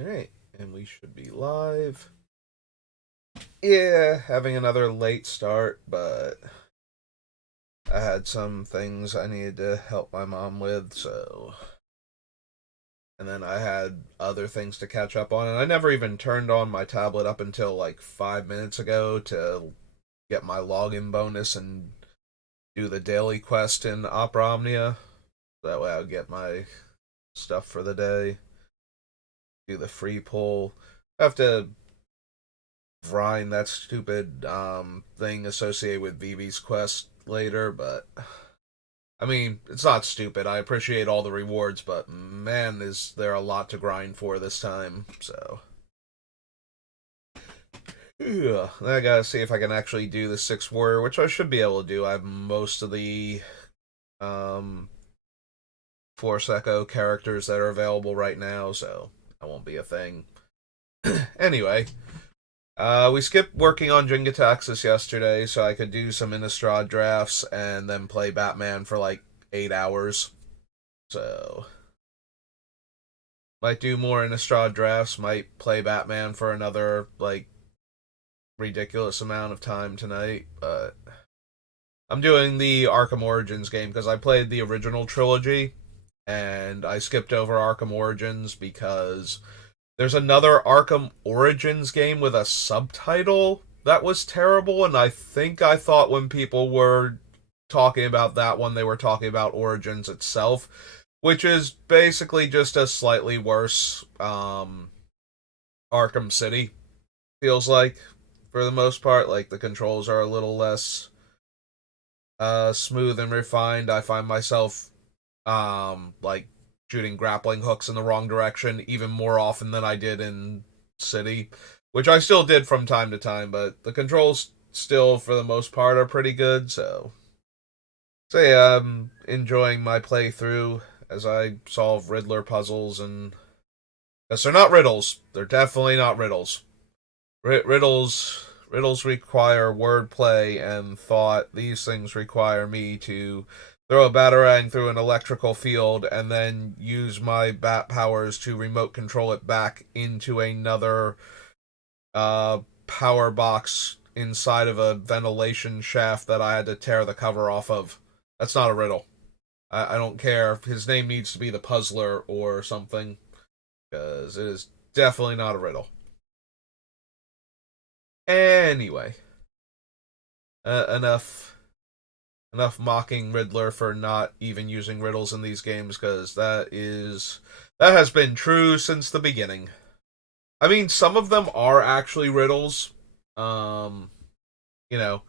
Alright, and we should be live. Yeah, having another late start, but I had some things I needed to help my mom with, so. And then I had other things to catch up on, and I never even turned on my tablet up until like 5 minutes ago to get my login bonus and do the daily quest in Opera Omnia. That way I would get my stuff for the day, do the free pull. I have to grind that stupid thing associated with Vivi's quest later, but I mean, it's not stupid. I appreciate all the rewards, but man, is there a lot to grind for this time. So, yeah, I gotta see if I can actually do the Six Warrior, which I should be able to do. I have most of the um, Force Echo characters that are available right now, so that won't be a thing. Anyway, we skipped working on Jin-Gitaxias yesterday, so I could do some Innistrad drafts and then play Batman for like 8 hours. So might do more Innistrad drafts. Might play Batman for another like ridiculous amount of time tonight. But I'm doing the Arkham Origins game because I played the original trilogy and I skipped over Arkham Origins because there's another Arkham Origins game with a subtitle that was terrible, and I thought when people were talking about that one, they were talking about Origins itself, which is basically just a slightly worse Arkham City, feels like, for the most part. Like, the controls are a little less smooth and refined. I find myself like shooting grappling hooks in the wrong direction even more often than I did in City, which I still did from time to time, but the controls still for the most part are pretty good. So yeah, I'm enjoying my playthrough as I solve Riddler puzzles, and because they're not riddles, they're definitely not riddles. Riddles require wordplay and thought. These things require me to throw a batarang through an electrical field and then use my bat powers to remote control it back into another uh, power box inside of a ventilation shaft that I had to tear the cover off of. That's not a riddle. I don't care. His name needs to be the Puzzler or something, because it is definitely not a riddle. Anyway, enough mocking Riddler for not even using riddles in these games, because that has been true since the beginning. I mean, some of them are actually riddles. Um, you know,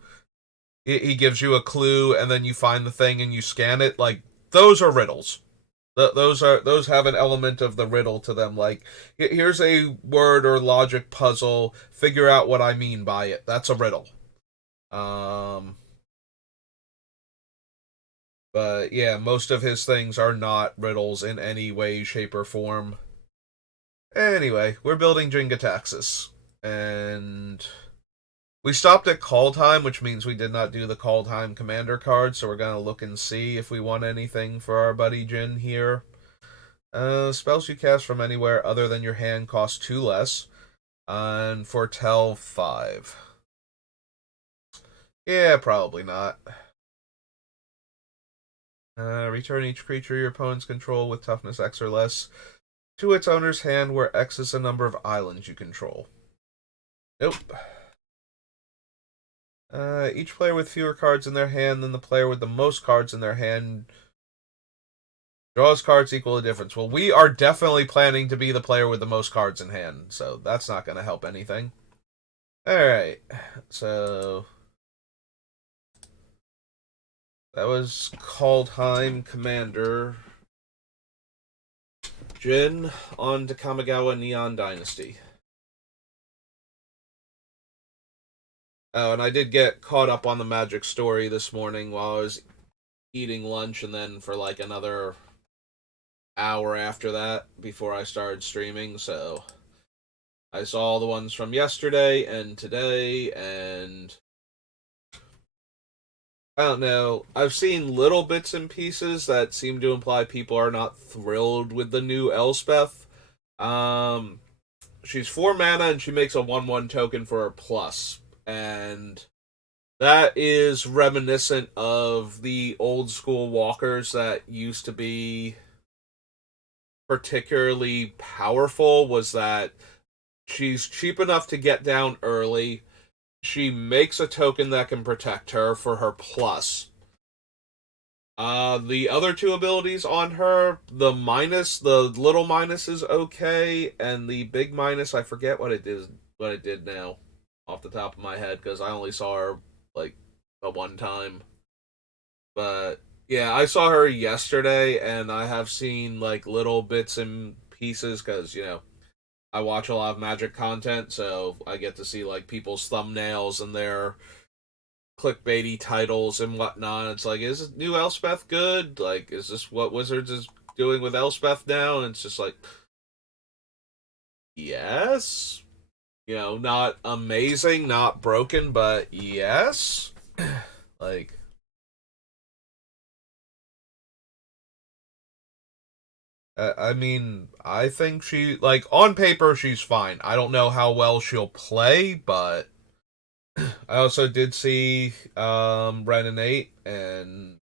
he gives you a clue and then you find the thing and you scan it. Like, those are riddles. Those have an element of the riddle to them. Like, here's a word or logic puzzle. Figure out what I mean by it. That's a riddle. Um, But yeah, most of his things are not riddles in any way, shape, or form. Anyway, we're building Jin-Gitaxias. And we stopped at call time, which means we did not do the call time commander card, so we're gonna look and see if we want anything for our buddy Jin here. Spells you cast from anywhere other than your hand cost 2 less. And foretell 5. Yeah, probably not. Return each creature your opponents control with toughness X or less to its owner's hand, where X is the number of islands you control. Nope. Each player with fewer cards in their hand than the player with the most cards in their hand draws cards equal to difference. Well, we are definitely planning to be the player with the most cards in hand, so that's not going to help anything. Alright, so that was Kaldheim Commander Jin on to Kamigawa Neon Dynasty. Oh, and I did get caught up on the Magic story this morning while I was eating lunch, and then for like another hour after that before I started streaming. So I saw all the ones from yesterday and today, and I don't know. I've seen little bits and pieces that seem to imply people are not thrilled with the new Elspeth. Um, she's 4 mana and she makes a 1/1 token for her plus. And that is reminiscent of the old school walkers that used to be particularly powerful. Was that she's cheap enough to get down early. She makes a token that can protect her for her plus. The other two abilities on her, the little minus is okay, and the big minus, I forget what it did now, off the top of my head, because I only saw her like the one time. But yeah, I saw her yesterday, and I have seen like little bits and pieces, because I watch a lot of Magic content, so I get to see like people's thumbnails and their clickbaity titles and whatnot. It's like, is new Elspeth good? Like, is this what Wizards is doing with Elspeth now? And it's just like, yes. Not amazing, not broken, but yes. Like, I mean, I think like, on paper, she's fine. I don't know how well she'll play, but I also did see Ren and 8, and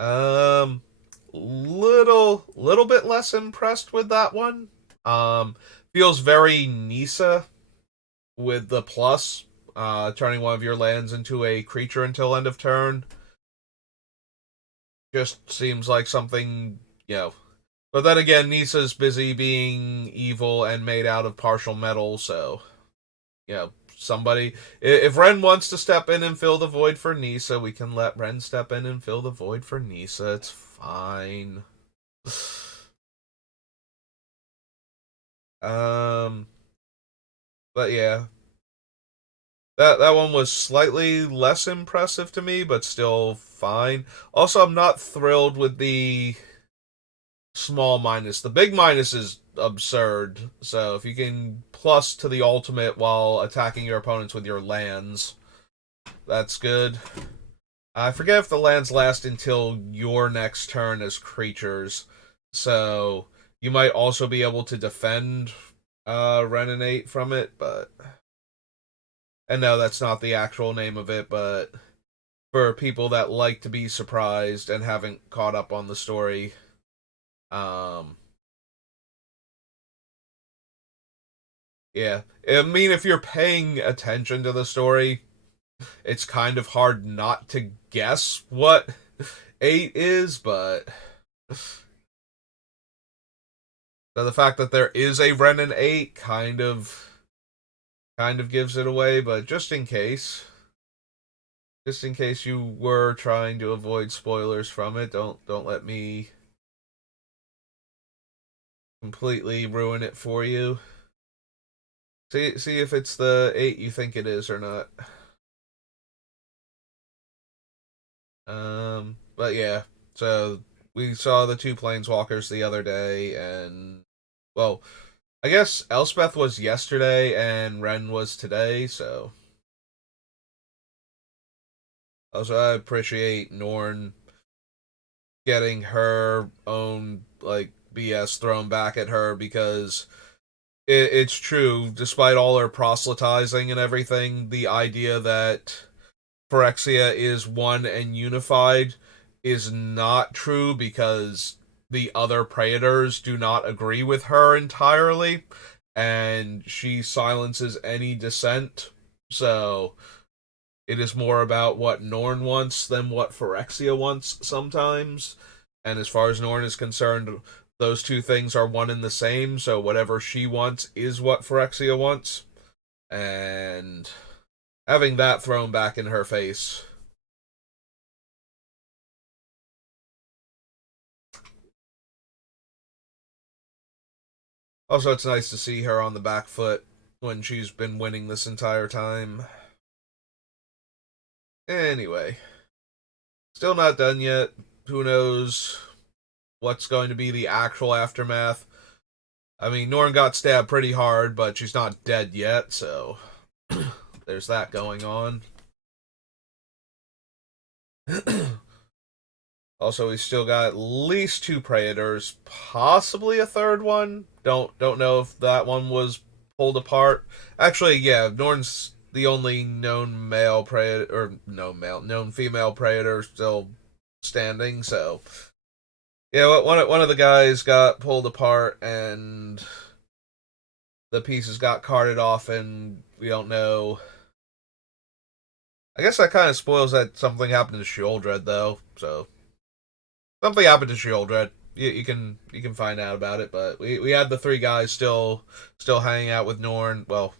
Um, little bit less impressed with that one. Feels very Nisa with the plus. Turning one of your lands into a creature until end of turn just seems like something. But then again, Nisa's busy being evil and made out of partial metal, so somebody. If Ren wants to step in and fill the void for Nisa, we can let Ren step in and fill the void for Nisa. It's fine. Um, but yeah, that one was slightly less impressive to me, but still fine. Also, I'm not thrilled with the small minus. The big minus is absurd. So if you can plus to the ultimate while attacking your opponents with your lands, that's good. I forget if the lands last until your next turn as creatures, so you might also be able to defend Renonate from it, but and no, that's not the actual name of it, but for people that like to be surprised and haven't caught up on the story, um yeah. I mean, if you're paying attention to the story, it's kind of hard not to guess what 8 is, but so the fact that there is a Renin 8 kind of gives it away, but just in case you were trying to avoid spoilers from it, don't let me completely ruin it for you. See if it's the 8 you think it is or not. But yeah, so we saw the two planeswalkers the other day, and well, I guess Elspeth was yesterday and Ren was today, so also I appreciate Norn getting her own like BS thrown back at her, because it's true, despite all her proselytizing and everything, the idea that Phyrexia is one and unified is not true, because the other Praetors do not agree with her entirely, and she silences any dissent. So it is more about what Norn wants than what Phyrexia wants sometimes. And as far as Norn is concerned, those two things are one and the same, so whatever she wants is what Phyrexia wants. And having that thrown back in her face. Also, it's nice to see her on the back foot when she's been winning this entire time. Anyway, still not done yet. Who knows what's going to be the actual aftermath? I mean, Norn got stabbed pretty hard, but she's not dead yet, so there's that going on. Also, we still got at least two Predators, possibly a third one. Don't know if that one was pulled apart. Actually, yeah, Norn's the only known male Predator, or no male, known female Predator still standing. So yeah, one of the guys got pulled apart, and the pieces got carted off, and we don't know. I guess that kind of spoils that something happened to Shieldred, though. So something happened to Shieldred. You can find out about it, but we had the three guys still hanging out with Norn. Well,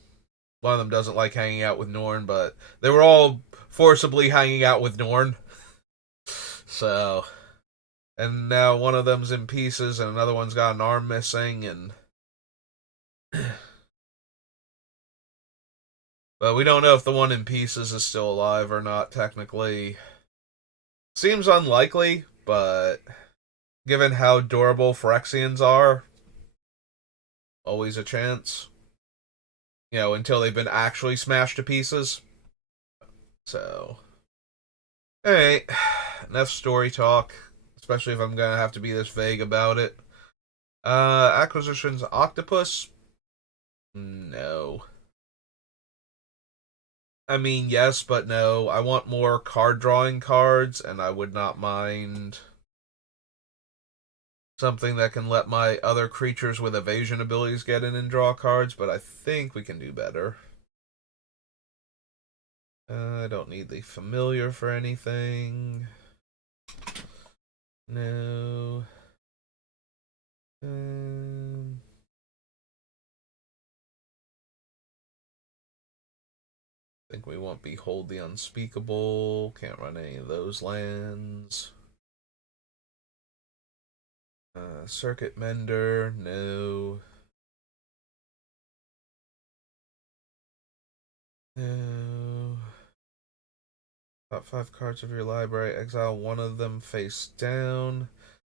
one of them doesn't like hanging out with Norn, but they were all forcibly hanging out with Norn. So, and now one of them's in pieces, and another one's got an arm missing, and but we don't know if the one in pieces is still alive or not. Technically, seems unlikely, but given how durable Phyrexians are, always a chance. Until they've been actually smashed to pieces. So, alright, enough story talk, especially if I'm gonna have to be this vague about it. Acquisitions Octopus? No. I mean, yes, but no. I want more card drawing cards, and I would not mind something that can let my other creatures with evasion abilities get in and draw cards, but I think we can do better. I don't need the familiar for anything. No. Um, I think we want Behold the Unspeakable. Can't run any of those lands. Circuit Mender, no. No. Top 5 cards of your library. Exile one of them face down,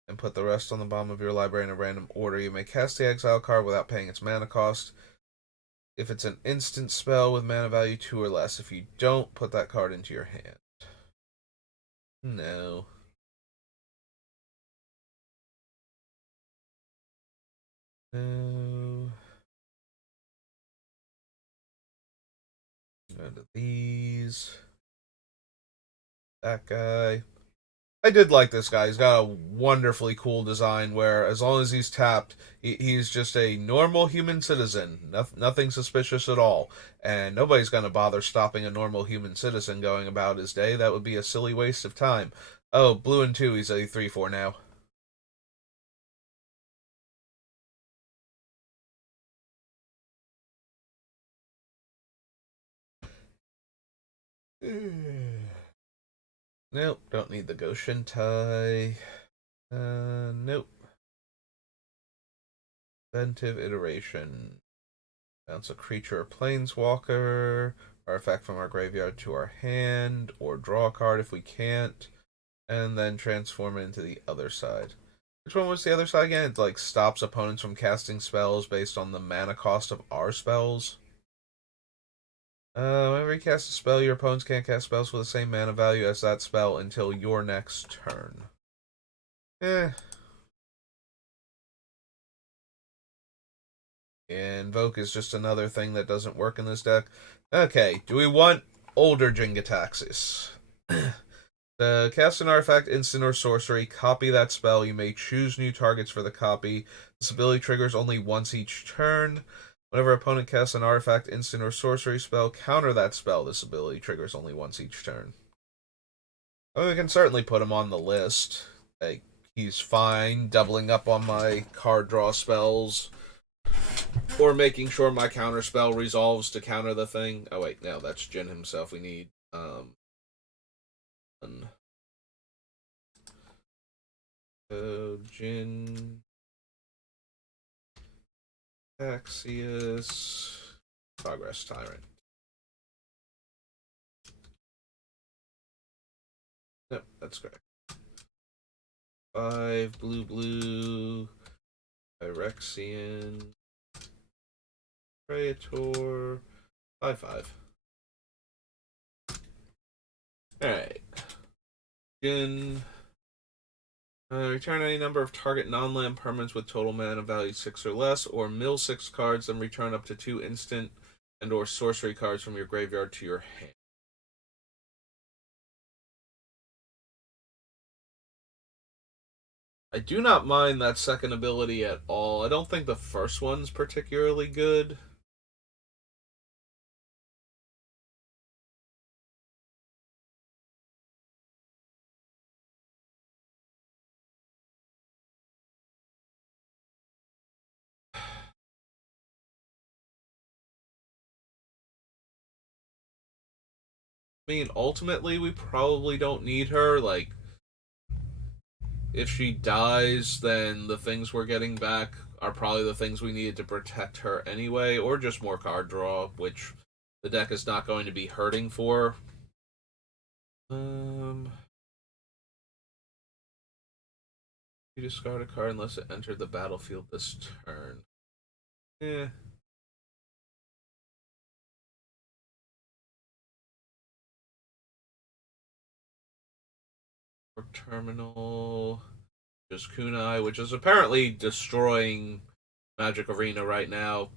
and put the rest on the bottom of your library in a random order. You may cast the exile card without paying its mana cost. If it's an instant spell with mana value 2 or less. If you don't, put that card into your hand. No. No. Go to these. That guy. I did like this guy. He's got a wonderfully cool design where, as long as he's tapped, he's just a normal human citizen. Nothing suspicious at all. And nobody's going to bother stopping a normal human citizen going about his day. That would be a silly waste of time. Oh, blue and 2, he's a 3/4 now. Nope, don't need the Goshen tie. Nope. Inventive iteration. Bounce a creature or planeswalker, artifact from our graveyard to our hand, or draw a card if we can't, and then transform it into the other side. Which one was the other side again? It like stops opponents from casting spells based on the mana cost of our spells. Whenever you cast a spell, your opponents can't cast spells with the same mana value as that spell until your next turn. Eh. Invoke is just another thing that doesn't work in this deck. Okay, do we want older Jin-Gitaxias? Cast an artifact, instant, or sorcery. Copy that spell. You may choose new targets for the copy. This ability triggers only once each turn. Whenever opponent casts an artifact, instant, or sorcery spell, counter that spell. This ability triggers only once each turn. I mean, we can certainly put him on the list. Like, he's fine doubling up on my card draw spells. Or making sure my counter spell resolves to counter the thing. Oh wait, no, that's Jin himself. We need Jin Axius Progress Tyrant. Nope, that's correct. 5 blue Phyrexian Praetor 5/5. Alright. Jin Return any number of target non-land permanents with total mana value 6 or less, or mill 6 cards, and return up to 2 instant and or sorcery cards from your graveyard to your hand. I do not mind that second ability at all. I don't think the first one's particularly good. I mean, ultimately, we probably don't need her. Like, if she dies, then the things we're getting back are probably the things we needed to protect her anyway, or just more card draw, which the deck is not going to be hurting for. Um, you discard a card unless it entered the battlefield this turn. Eh. Or terminal. Just Kunai, which is apparently destroying Magic Arena right now.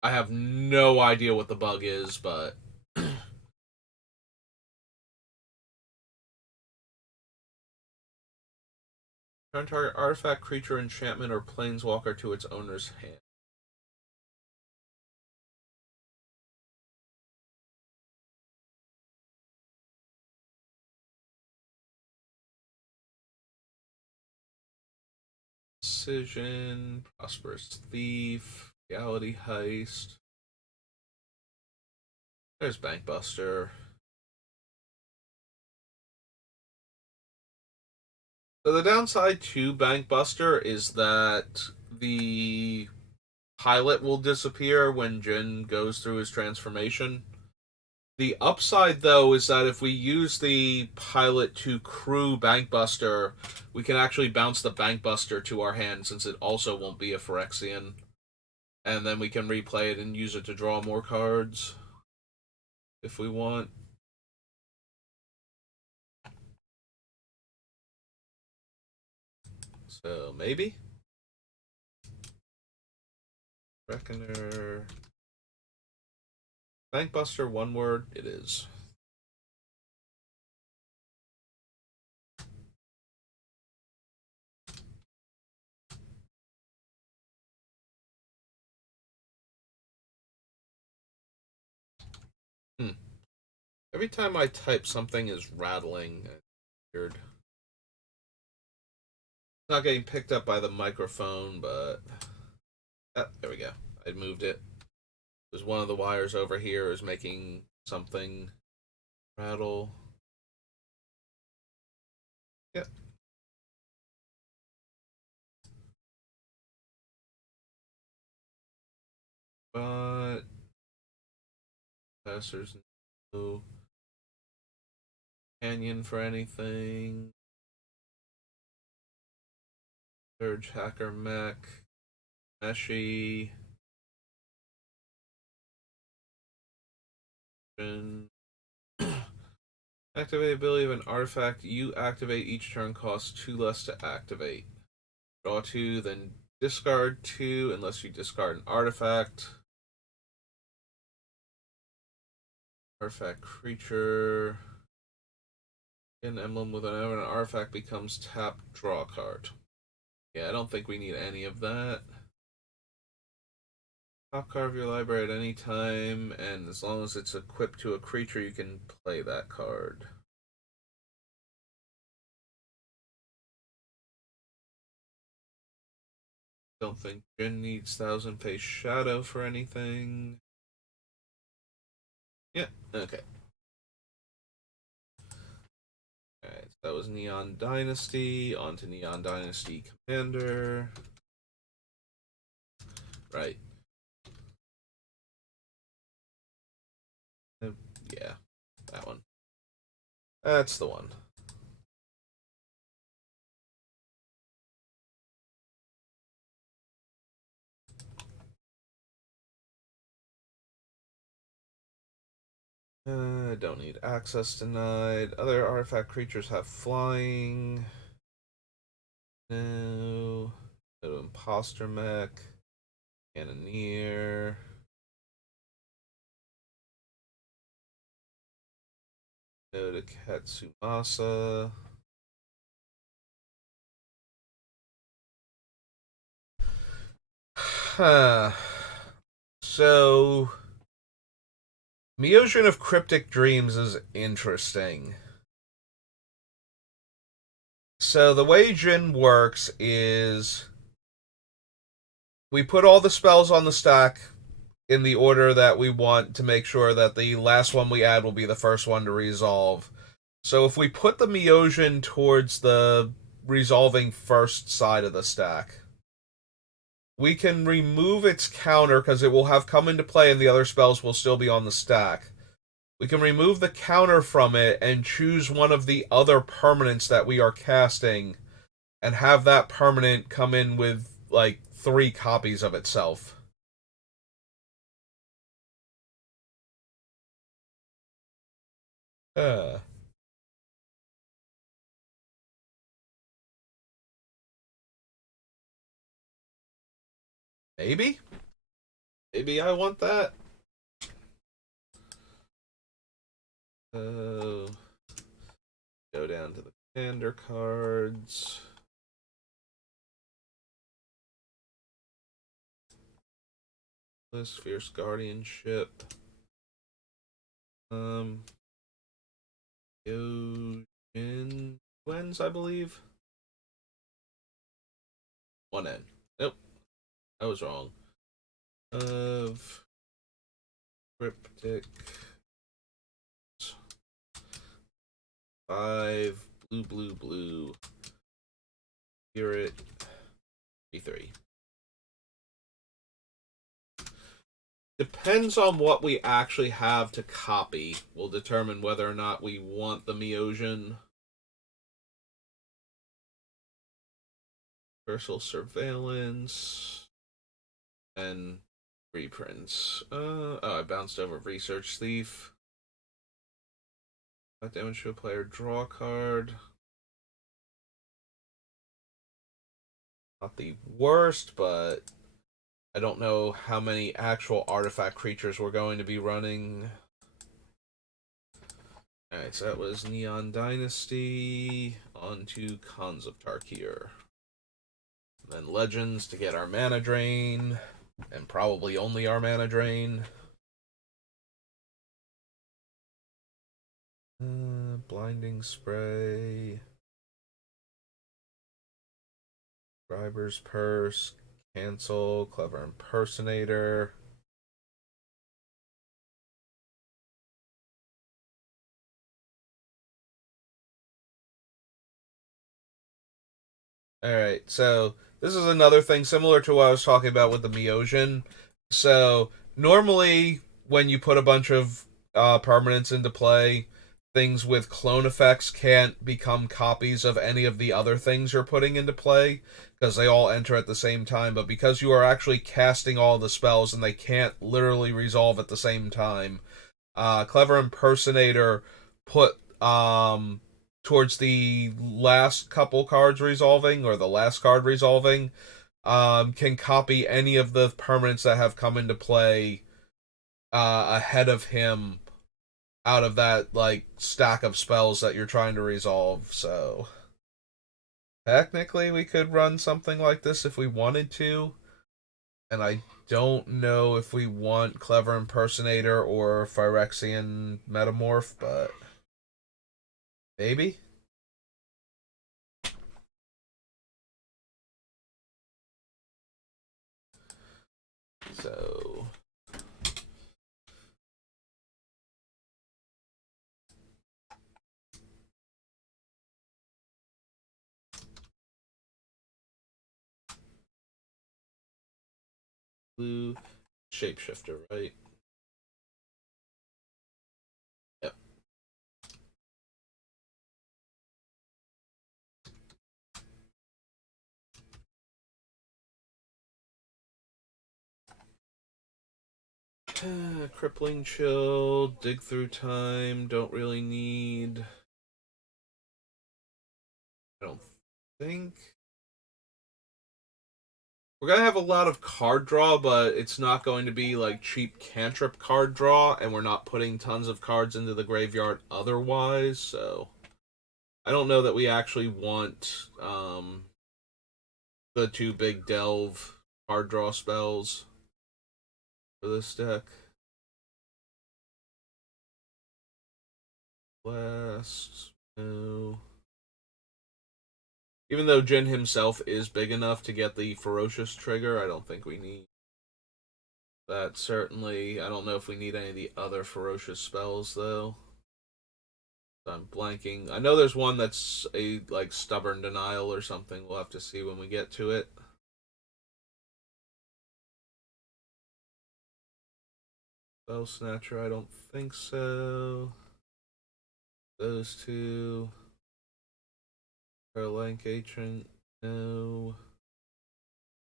I have no idea what the bug is, but turn target artifact, creature, enchantment, or planeswalker to its owner's hand. Decision, Prosperous Thief, Reality Heist. There's Bankbuster. So the downside to Bankbuster is that the pilot will disappear when Jin goes through his transformation. The upside, though, is that if we use the pilot to crew Bankbuster, we can actually bounce the Bankbuster to our hand since it also won't be a Phyrexian. And then we can replay it and use it to draw more cards if we want. So, maybe? Reckoner. Bankbuster, one word, it is. Hmm. Every time I type, something is rattling. Weird. It's not getting picked up by the microphone, but. Ah, there we go. I moved it. There's one of the wires over here is making something rattle. Yep. But there's no canyon for anything. Surge Hacker Mech. Meshy. Activate ability of an artifact you activate each turn costs 2 less to activate. Draw 2, then discard 2 unless you discard an artifact. Artifact creature. An emblem with an artifact becomes tap, draw card. Yeah, I don't think we need any of that. Top card of your library at any time, and as long as it's equipped to a creature, you can play that card. Don't think Jin needs Thousand Face Shadow for anything. Yeah, okay. Alright, so that was Neon Dynasty. On to Neon Dynasty Commander. Right. Yeah, that one. That's the one. Don't need access denied. Other artifact creatures have flying. No. Go to Imposter Mech. Cannoneer. Go to Katsumasa. Huh. So, Miyogen of Cryptic Dreams is interesting. So, the way Jin works is we put all the spells on the stack in the order that we want to make sure that the last one we add will be the first one to resolve. So, if we put the Miyogen towards the resolving first side of the stack, we can remove its counter because it will have come into play and the other spells will still be on the stack. We can remove the counter from it and choose one of the other permanents that we are casting and have that permanent come in with like 3 copies of itself. Uh, maybe? Maybe I want that. Uh, go down to the commander cards. This Fierce Guardianship. Um, Yojin wins, I believe. 1N. Nope, I was wrong. Of Cryptic 5 blue blue blue Spirit B3. Depends on what we actually have to copy. Will determine whether or not we want the Miyogen. Universal Surveillance and reprints. Oh, I bounced over Research Thief. That damage to a player. Draw a card. Not the worst, but I don't know how many actual artifact creatures we're going to be running. Alright, so that was Neon Dynasty. On to Khans of Tarkir. And then Legends to get our mana drain. And probably only our mana drain. Blinding Spray. Scriber's Purse. Cancel. Clever Impersonator. Alright, so this is another thing similar to what I was talking about with the Miyogen. So, normally, when you put a bunch of permanents into play, things with clone effects can't become copies of any of the other things you're putting into play, because they all enter at the same time. But because you are actually casting all the spells and they can't literally resolve at the same time, Clever Impersonator put towards the last couple cards resolving or the last card resolving, can copy any of the permanents that have come into play ahead of him out of that like stack of spells that you're trying to resolve. So technically we could run something like this if we wanted to, and I don't know if we want Clever Impersonator or Phyrexian Metamorph, but maybe. So blue shapeshifter, right? Yep. Crippling chill, dig through time, don't really need. I don't think. We're gonna have a lot of card draw, but it's not going to be like cheap cantrip card draw, and we're not putting tons of cards into the graveyard otherwise, so I don't know that we actually want the two big delve card draw spells for this deck. Blast. No. Even though Jin himself is big enough to get the ferocious trigger, I don't think we need that. Certainly, I don't know if we need any of the other ferocious spells though. I'm blanking. I know there's one that's a like stubborn denial or something. We'll have to see when we get to it. Spell Snatcher, I don't think so. Those two. Pearl Lake Ancient, no.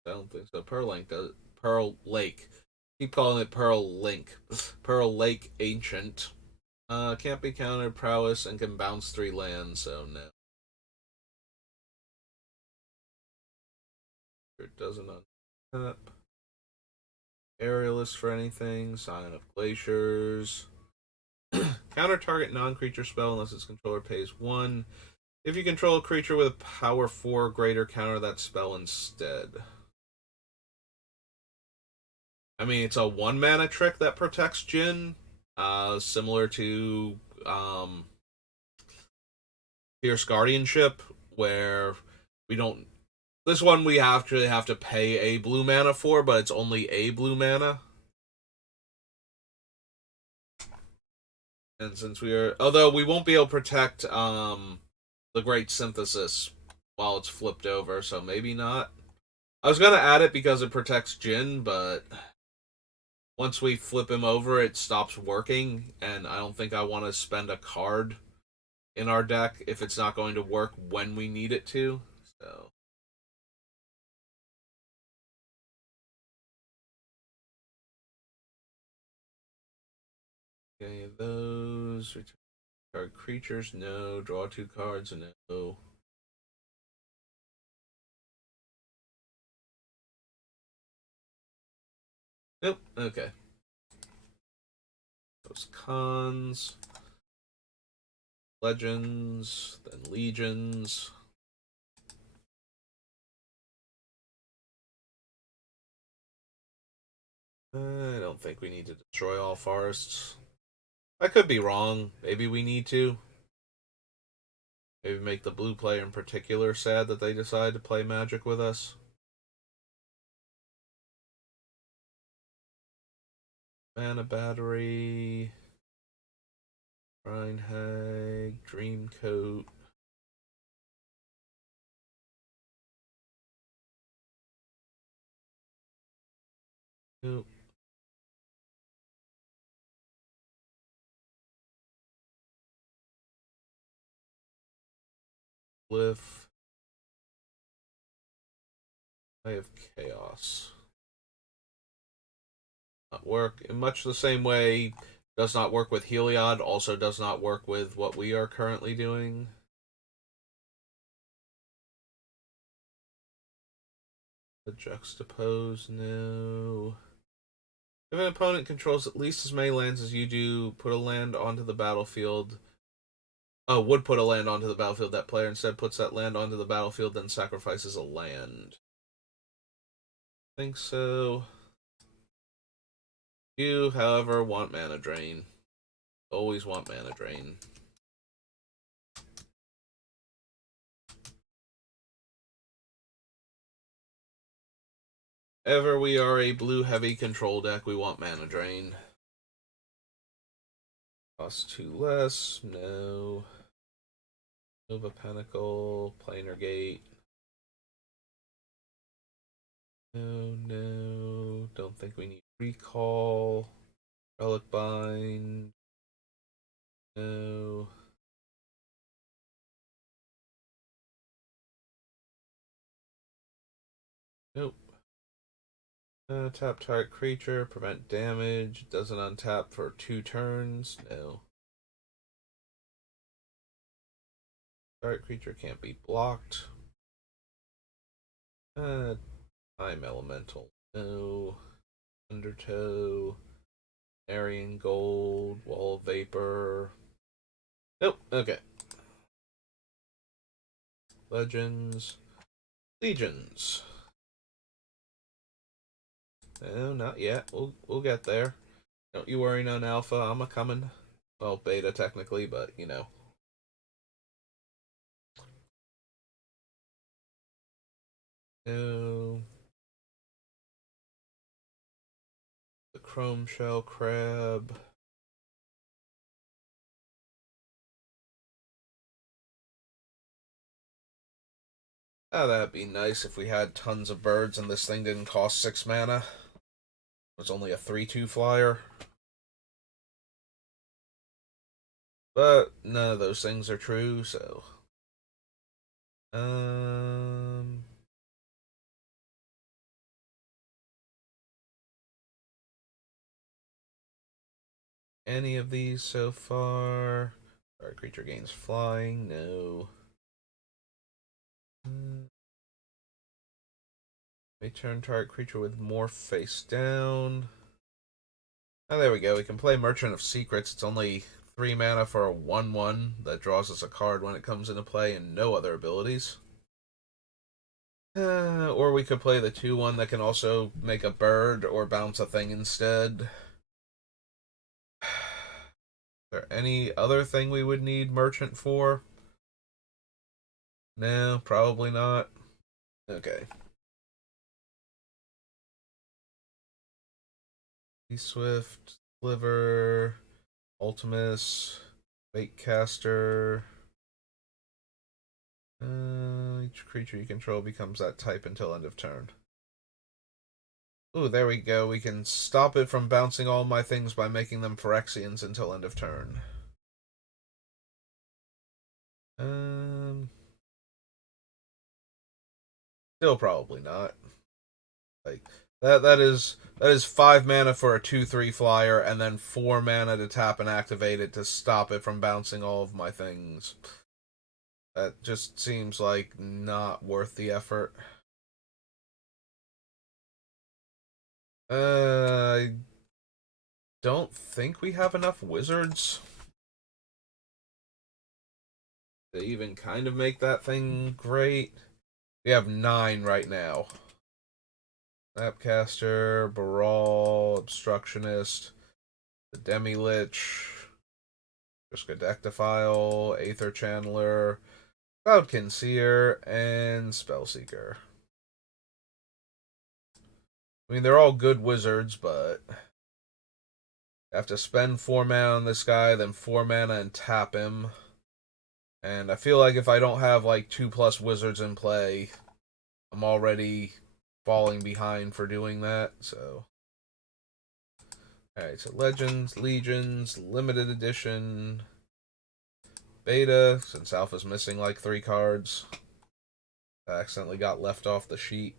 I don't think so. Pearl Lake does. Pearl Lake. Keep calling it Pearl Link. Pearl Lake Ancient. Can't be countered prowess and can bounce 3 lands, so no. It doesn't untap. Aerialist for anything. Sign of Glaciers. Counter target non-creature spell unless its controller pays 1. If you control a creature with a power 4 or greater, counter that spell instead. I mean, it's a 1 mana trick that protects Jin, similar to Fierce Guardianship, where we don't. This one we actually have to pay a blue mana for, but it's only a blue mana. And since we are, although we won't be able to protect the Great Synthesis while it's flipped over, so maybe not. I was gonna add it because it protects Jin, but once we flip him over, it stops working, and I don't think I want to spend a card in our deck if it's not going to work when we need it to. So any of those. Return card creatures, no. Draw 2 cards, no. Nope. Okay. Those cons. Legends, then legions. I don't think we need to destroy all forests. I could be wrong. Maybe we need to. Maybe make the blue player in particular sad that they decide to play Magic with us. Mana Battery. Reinhag. Dreamcoat. Nope. Glyph. I have Chaos. Not work in much the same way. Does not work with Heliod. Also does not work with what we are currently doing. The Juxtapose, no. If an opponent controls at least as many lands as you do, put a land onto the battlefield. Oh, would put a land onto the battlefield. That player instead puts that land onto the battlefield, then sacrifices a land. I think so. You, however, want mana drain. Always want mana drain. Ever we are a blue heavy control deck, we want mana drain. Cost 2 less, no. Nova Pinnacle, Planar Gate. No. Don't think we need Recall. Relic Bind. No. Nope. Tap target creature, prevent damage. Doesn't untap for 2 turns. No. Target creature can't be blocked. Time Time Elemental. No. Undertow. Aryan Gold. Wall of Vapor. Nope. Okay. Legends. Legions. No, not yet. We'll get there. Don't you worry, none alpha. I'm a coming. Well, beta technically, but you know. No. The Chrome Shell Crab. Oh, that'd be nice if we had tons of birds and this thing didn't cost 6 mana. It was only a 3/2 flyer. But none of those things are true, so. Um. Any of these so far? Our creature gains flying. No. May turn target creature with morph face down. Oh, there we go. We can play Merchant of Secrets. It's only 3 mana for a 1/1 that draws us a card when it comes into play and no other abilities. Or we could play the 2/1 that can also make a bird or bounce a thing instead. Is there any other thing we would need Merchant for? No, probably not. Okay. Swift, Sliver, Ultimus, Baitcaster. Each creature you control becomes that type until end of turn. Ooh, there we go. We can stop it from bouncing all my things by making them Phyrexians until end of turn. Um, Still probably not. Like that is 5 mana for a 2/3 flyer, and then 4 mana to tap and activate it to stop it from bouncing all of my things. That just seems like not worth the effort. I don't think we have enough wizards to even kind of make that thing great. We have 9 right now. Snapcaster, Baral, Obstructionist, the Demi-Lich, Jin-Gitaxias, Aether Channeler, Cloudkin Seer, and Spellseeker. I mean, they're all good wizards, but I have to spend 4 mana on this guy, then 4 mana and tap him. And I feel like if I don't have like 2+ wizards in play, I'm already falling behind for doing that, so. Alright, so Legends, Legions, Limited Edition, Beta, since Alpha's missing like 3 cards. I accidentally got left off the sheet.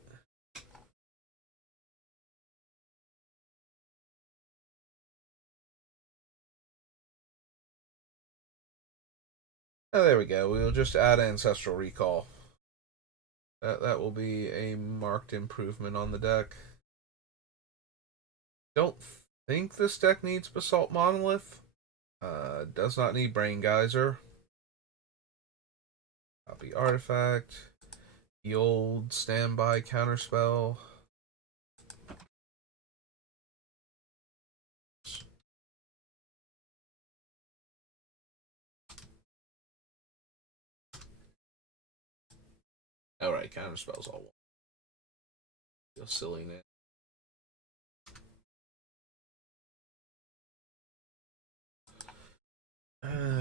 Oh, there we go. We'll just add Ancestral Recall. That will be a marked improvement on the deck. Don't think this deck needs Basalt Monolith. Does not need Brain Geyser. Copy Artifact. The old standby counterspell. Alright, counterspells all one. Feel silly now.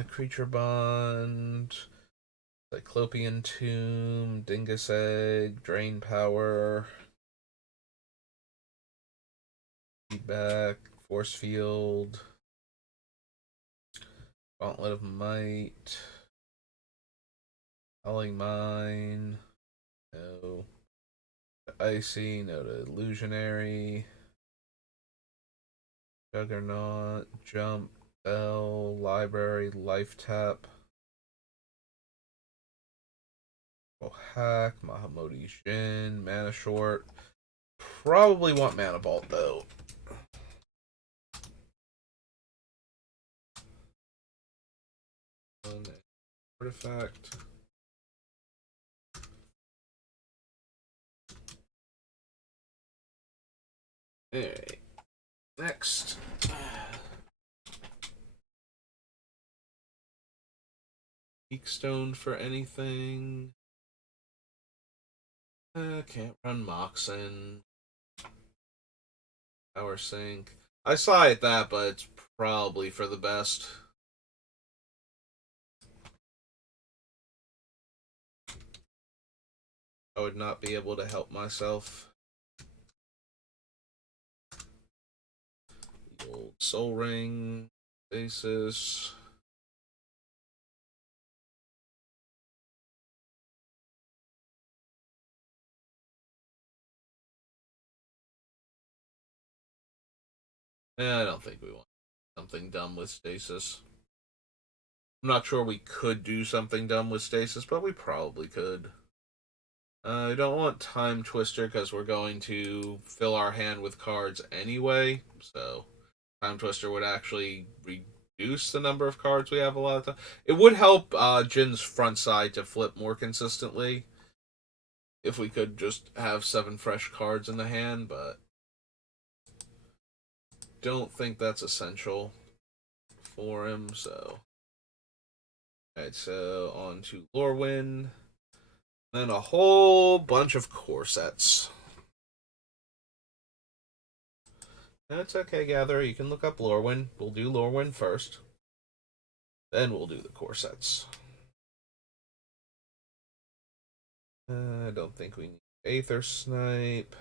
Creature Bond, Cyclopean Tomb, Dingus Egg, Drain Power, Feedback, Force Field, Gauntlet of Might, Howling Mine, no. Icy, no to Illusionary, Juggernaut, Jump, Bell, Library, Life Tap, Hack, Mahamodi Jin, Mana Short. probably want Mana Vault, though. Artifact. Alright. Next. Peakstone for anything. Can't run Moxen. Power Sync. I saw it that, but it's probably for the best. I would not be able to help myself. The old Soul Ring. Basis. I don't think we want something dumb with Stasis. I'm not sure we could do something dumb with Stasis, but we probably could. I don't want Time Twister because we're going to fill our hand with cards anyway. So Time Twister would actually reduce the number of cards we have a lot of time. It would help Jin's front side to flip more consistently if we could just have 7 fresh cards in the hand, but don't think that's essential for him, so. Alright, so on to Lorwyn. Then a whole bunch of core sets. That's okay, Gatherer. You can look up Lorwyn. We'll do Lorwyn first. Then we'll do the core sets. I don't think we need Aether Snipe.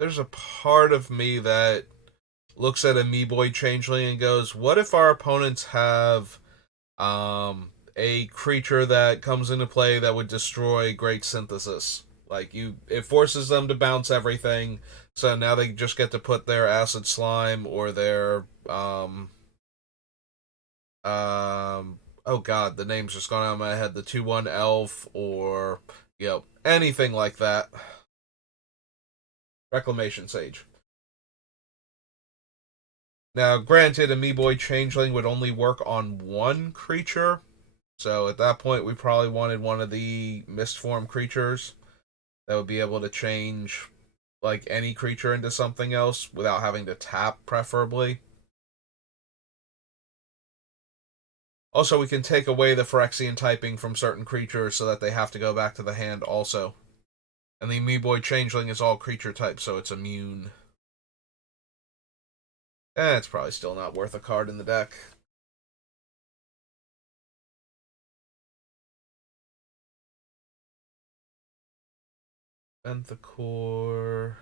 There's a part of me that looks at a Meeboy Changeling and goes, what if our opponents have a creature that comes into play that would destroy Great Synthesis? Like, it forces them to bounce everything, so now they just get to put their Acid Slime or their oh god, the name's just gone out of my head. The 2/1 elf or anything like that. Reclamation Sage. Now, granted, a Meeboy Changeling would only work on one creature, so at that point we probably wanted one of the Mistform creatures that would be able to change like any creature into something else without having to tap, preferably. Also, we can take away the Phyrexian typing from certain creatures so that they have to go back to the hand also. And the Meeboy Changeling is all creature type, so it's immune. It's probably still not worth a card in the deck. Benthicore.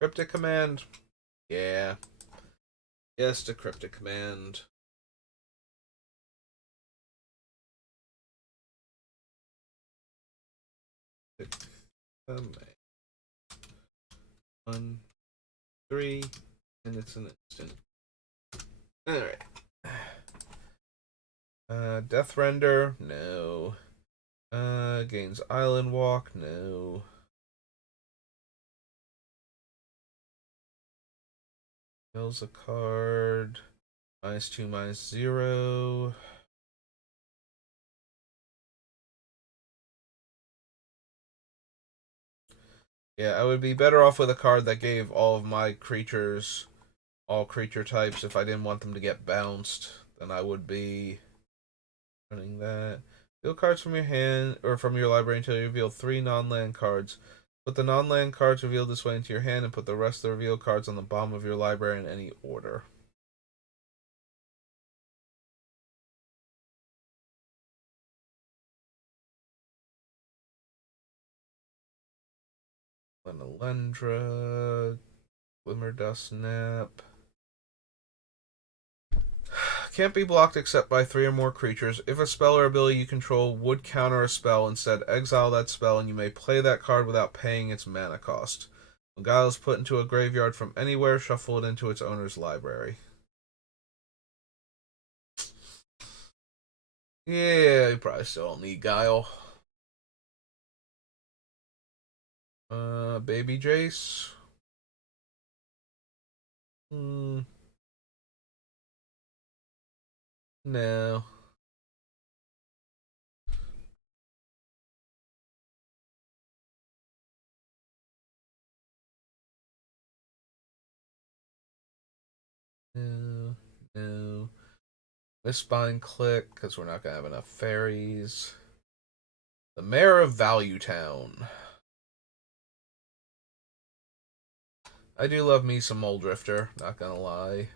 Cryptic Command. Yeah. Yes to Cryptic Command. One, 3, and it's an instant. Alright. Death Render, no. Gains Island Walk, no. Kills a card. -2, -0. Yeah, I would be better off with a card that gave all of my creatures all creature types if I didn't want them to get bounced than I would be running that. Deal cards from your hand or from your library until you reveal 3 non-land cards. Put the non-land cards revealed this way into your hand and put the rest of the revealed cards on the bottom of your library in any order. Lenalendra, Glimmerdust Nap. Can't be blocked except by 3 or more creatures. If a spell or ability you control would counter a spell, instead exile that spell and you may play that card without paying its mana cost. When Guile is put into a graveyard from anywhere, shuffle it into its owner's library. Yeah, you probably still don't need Guile. Baby Jace. Hmm. No. No. No. Mistbind Click, because we're not going to have enough fairies. The Mayor of Value Town. I do love me some Mole Drifter, not gonna lie.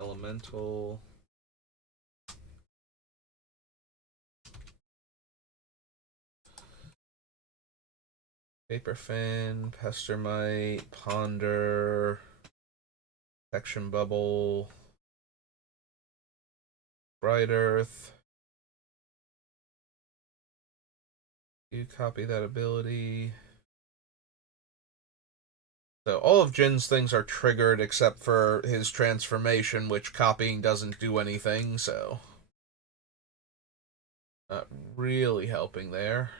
Elemental. Paper Fin, Pestermite, Ponder, Protection Bubble, Bright Earth. You copy that ability. So all of Jin's things are triggered except for his transformation, which copying doesn't do anything, so not really helping there.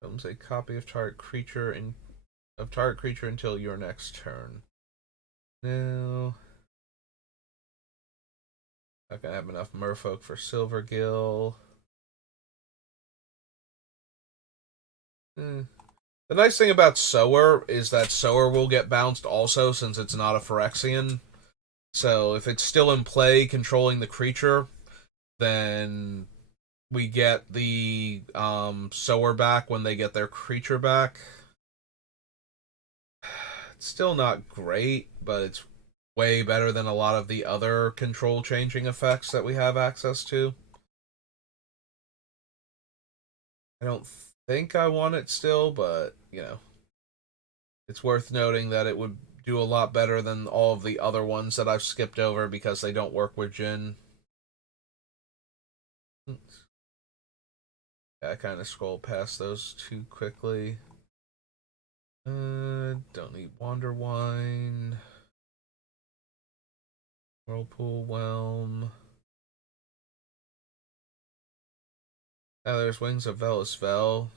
Comes a copy of target creature until your next turn. No. Not gonna have enough merfolk for Silvergill. The nice thing about Sower is that Sower will get bounced also since it's not a Phyrexian. So if it's still in play controlling the creature, then we get the Sower back when they get their creature back. It's still not great, but it's way better than a lot of the other control changing effects that we have access to. I don't think I want it still, but, you know, it's worth noting that it would do a lot better than all of the other ones that I've skipped over because they don't work with Jin. Yeah, I kind of scrolled past those too quickly. Don't need Wander Wine. Whirlpool Whelm. There's Wings of Velasvel.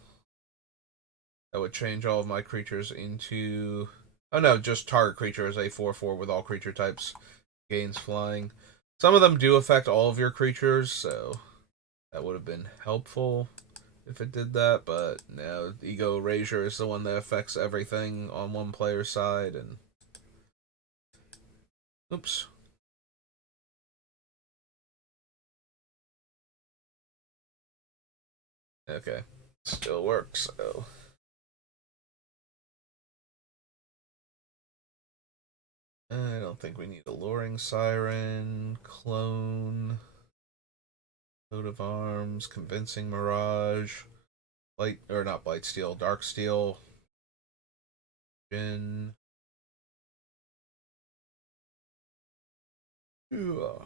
That would change all of my creatures into... Oh no, just target creature is a 4/4 with all creature types. Gains flying. Some of them do affect all of your creatures, so that would have been helpful if it did that, but no, Ego Erasure is the one that affects everything on one player's side, and... Oops. Okay. Still works, so... I don't think we need Alluring Siren, Clone, Coat of Arms, Convincing Mirage, Blight, or not Blightsteel, Darksteel, Jin. No,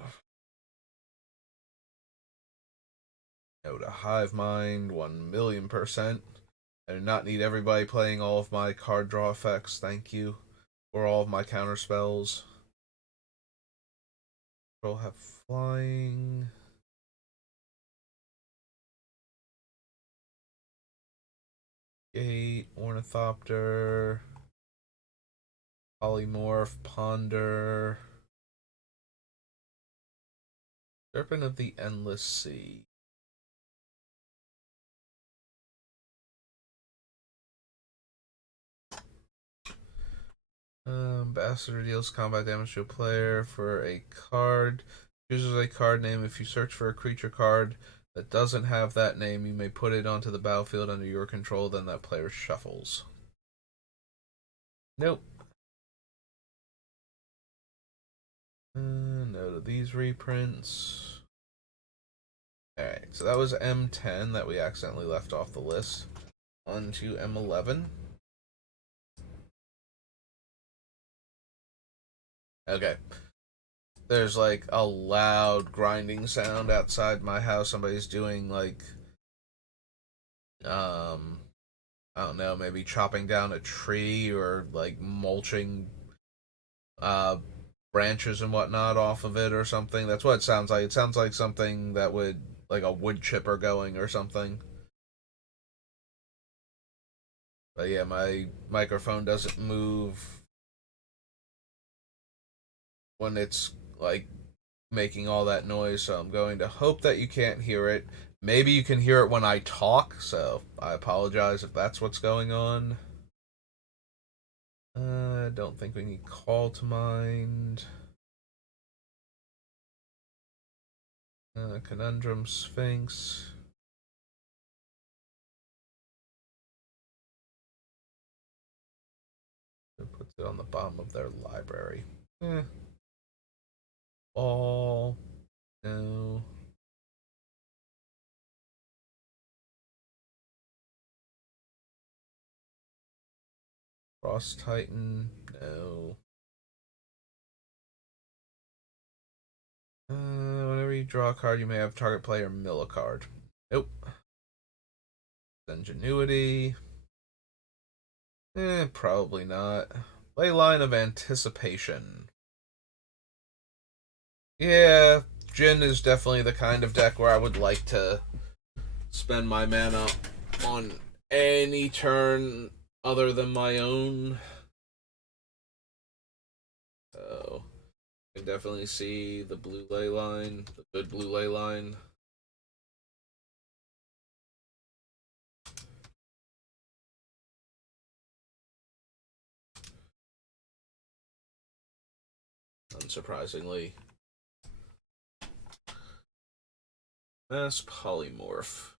to Hive Mind, 1,000,000%. I do not need everybody playing all of my card draw effects, thank you. Or all of my counter spells. We'll have Flying. Gate, Ornithopter, Polymorph, Ponder, Serpent of the Endless Sea. Ambassador deals combat damage to a player for a card. Chooses a card name. If you search for a creature card that doesn't have that name, you may put it onto the battlefield under your control, then that player shuffles. Nope. No to these reprints. Alright, so that was M10 that we accidentally left off the list. On to M11. Okay. there's like a loud grinding sound outside my house. Somebody's doing like um I don't know, maybe chopping down a tree or like mulching uh branches and whatnot off of it or something. That's what it sounds like. It sounds like something that would like a wood chipper going or something. But yeah, my microphone doesn't move when it's like making all that noise, so I'm going to hope that you can't hear it. Maybe you can hear it when I talk, so I apologize if that's what's going on. I don't think we need call to mind. Conundrum Sphinx. It puts it on the bottom of their library. Eh. All. No. Frost Titan. No. Whenever you draw a card, you may have target player mill a card. Nope. Ingenuity. Probably not. Leyline of Anticipation. Yeah, Jin is definitely the kind of deck where I would like to spend my mana on any turn other than my own. So, I can definitely see the blue ley line, the good blue ley line. Unsurprisingly. Mass Polymorph.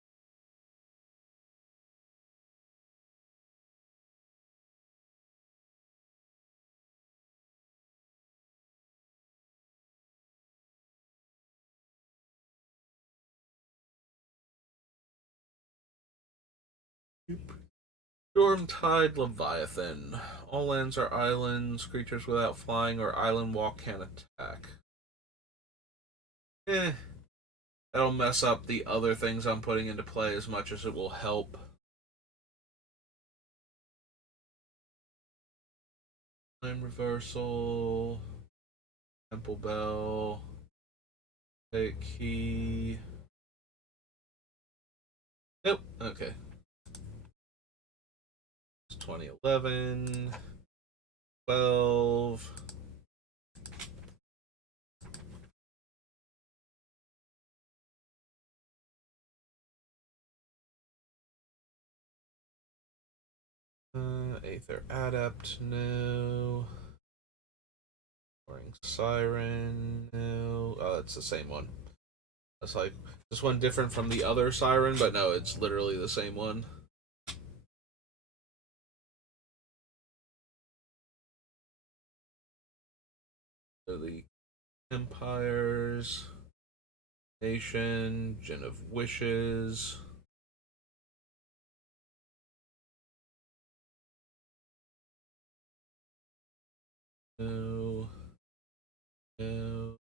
Stormtide Leviathan. All lands are islands. Creatures without flying or island walk can attack. Eh, that'll mess up the other things I'm putting into play as much as it will help. Time Reversal. Temple Bell. Take Key. Nope. Okay. It's 2011. 12. Aether Adept, no. Roaring Siren, no. Oh, it's the same one. That's like, this one different from the other Siren, but no, it's literally the same one. So the Empires, Nation, Gin of Wishes. No. No.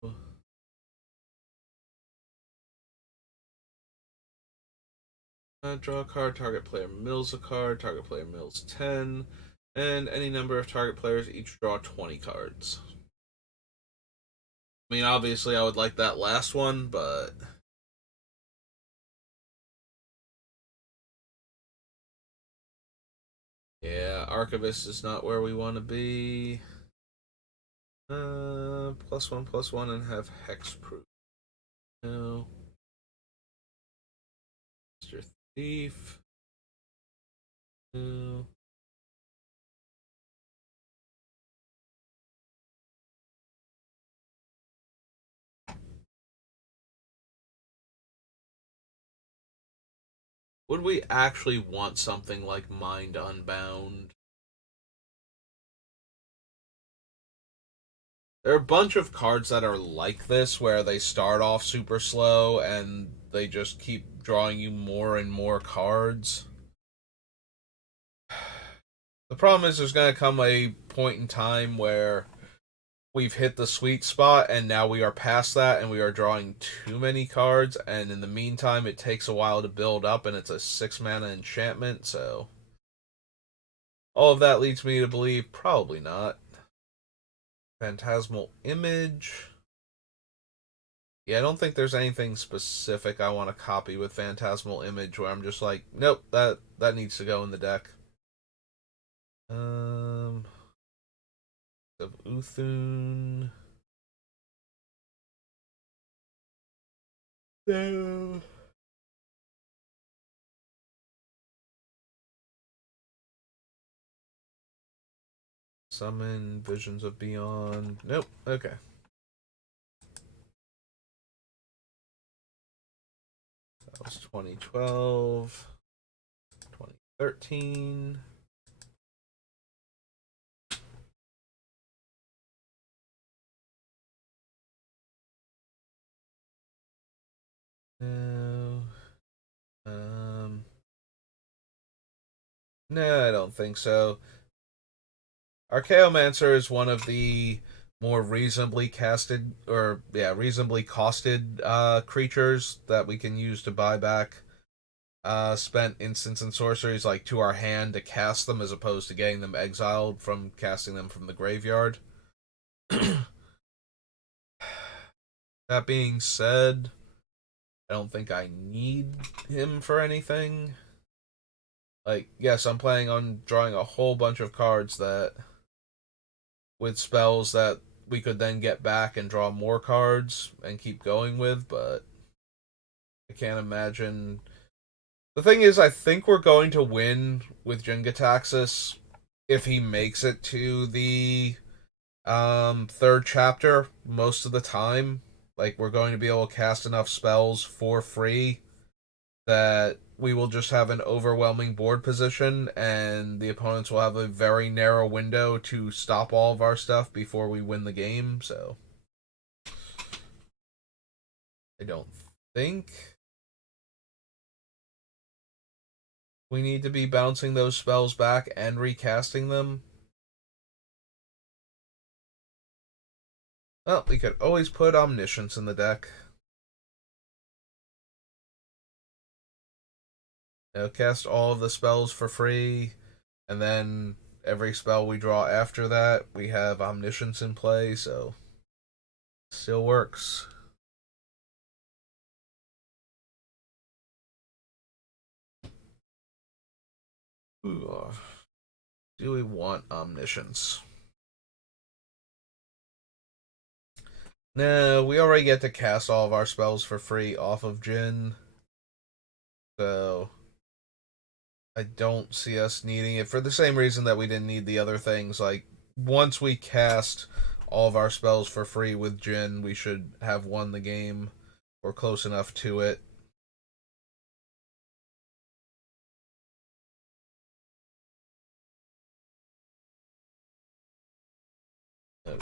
Draw a card, target player mills a card, target player mills 10, and any number of target players each draw 20 cards. I mean, obviously, I would like that last one, but. Yeah, Archivist is not where we want to be. +1/+1 and have hexproof. No. Mr. Thief. No. Would we actually want something like Mind Unbound? There are a bunch of cards that are like this where they start off super slow and they just keep drawing you more and more cards. The problem is there's going to come a point in time where we've hit the sweet spot, and now we are past that, and we are drawing too many cards. And in the meantime, it takes a while to build up, and it's a 6 mana enchantment. So all of that leads me to believe probably not. Phantasmal Image. Yeah, I don't think there's anything specific I want to copy with Phantasmal Image where I'm just like, nope, that needs to go in the deck. Of Uthun. No. Summon Visions of Beyond. Nope. Okay. That was 2012. 2013. No. No, I don't think so. Archaeomancer is one of the more reasonably casted, or yeah, reasonably costed creatures that we can use to buy back spent instants and sorceries like to our hand to cast them, as opposed to getting them exiled from casting them from the graveyard. That being said, I don't think I need him for anything. Like, yes, I'm planning on drawing a whole bunch of cards that with spells that we could then get back and draw more cards and keep going with, but I can't imagine. The thing is, I think we're going to win with Jin-Gitaxias if he makes it to the third chapter most of the time. Like, we're going to be able to cast enough spells for free that we will just have an overwhelming board position, and the opponents will have a very narrow window to stop all of our stuff before we win the game. So I don't think we need to be bouncing those spells back and recasting them. Well, we could always put Omniscience in the deck. Cast all of the spells for free, and then every spell we draw after that, we have Omniscience in play, so still works. Ooh, do we want Omniscience? No, we already get to cast all of our spells for free off of Jin, so I don't see us needing it for the same reason that we didn't need the other things. Like, once we cast all of our spells for free with Jin, we should have won the game or close enough to it.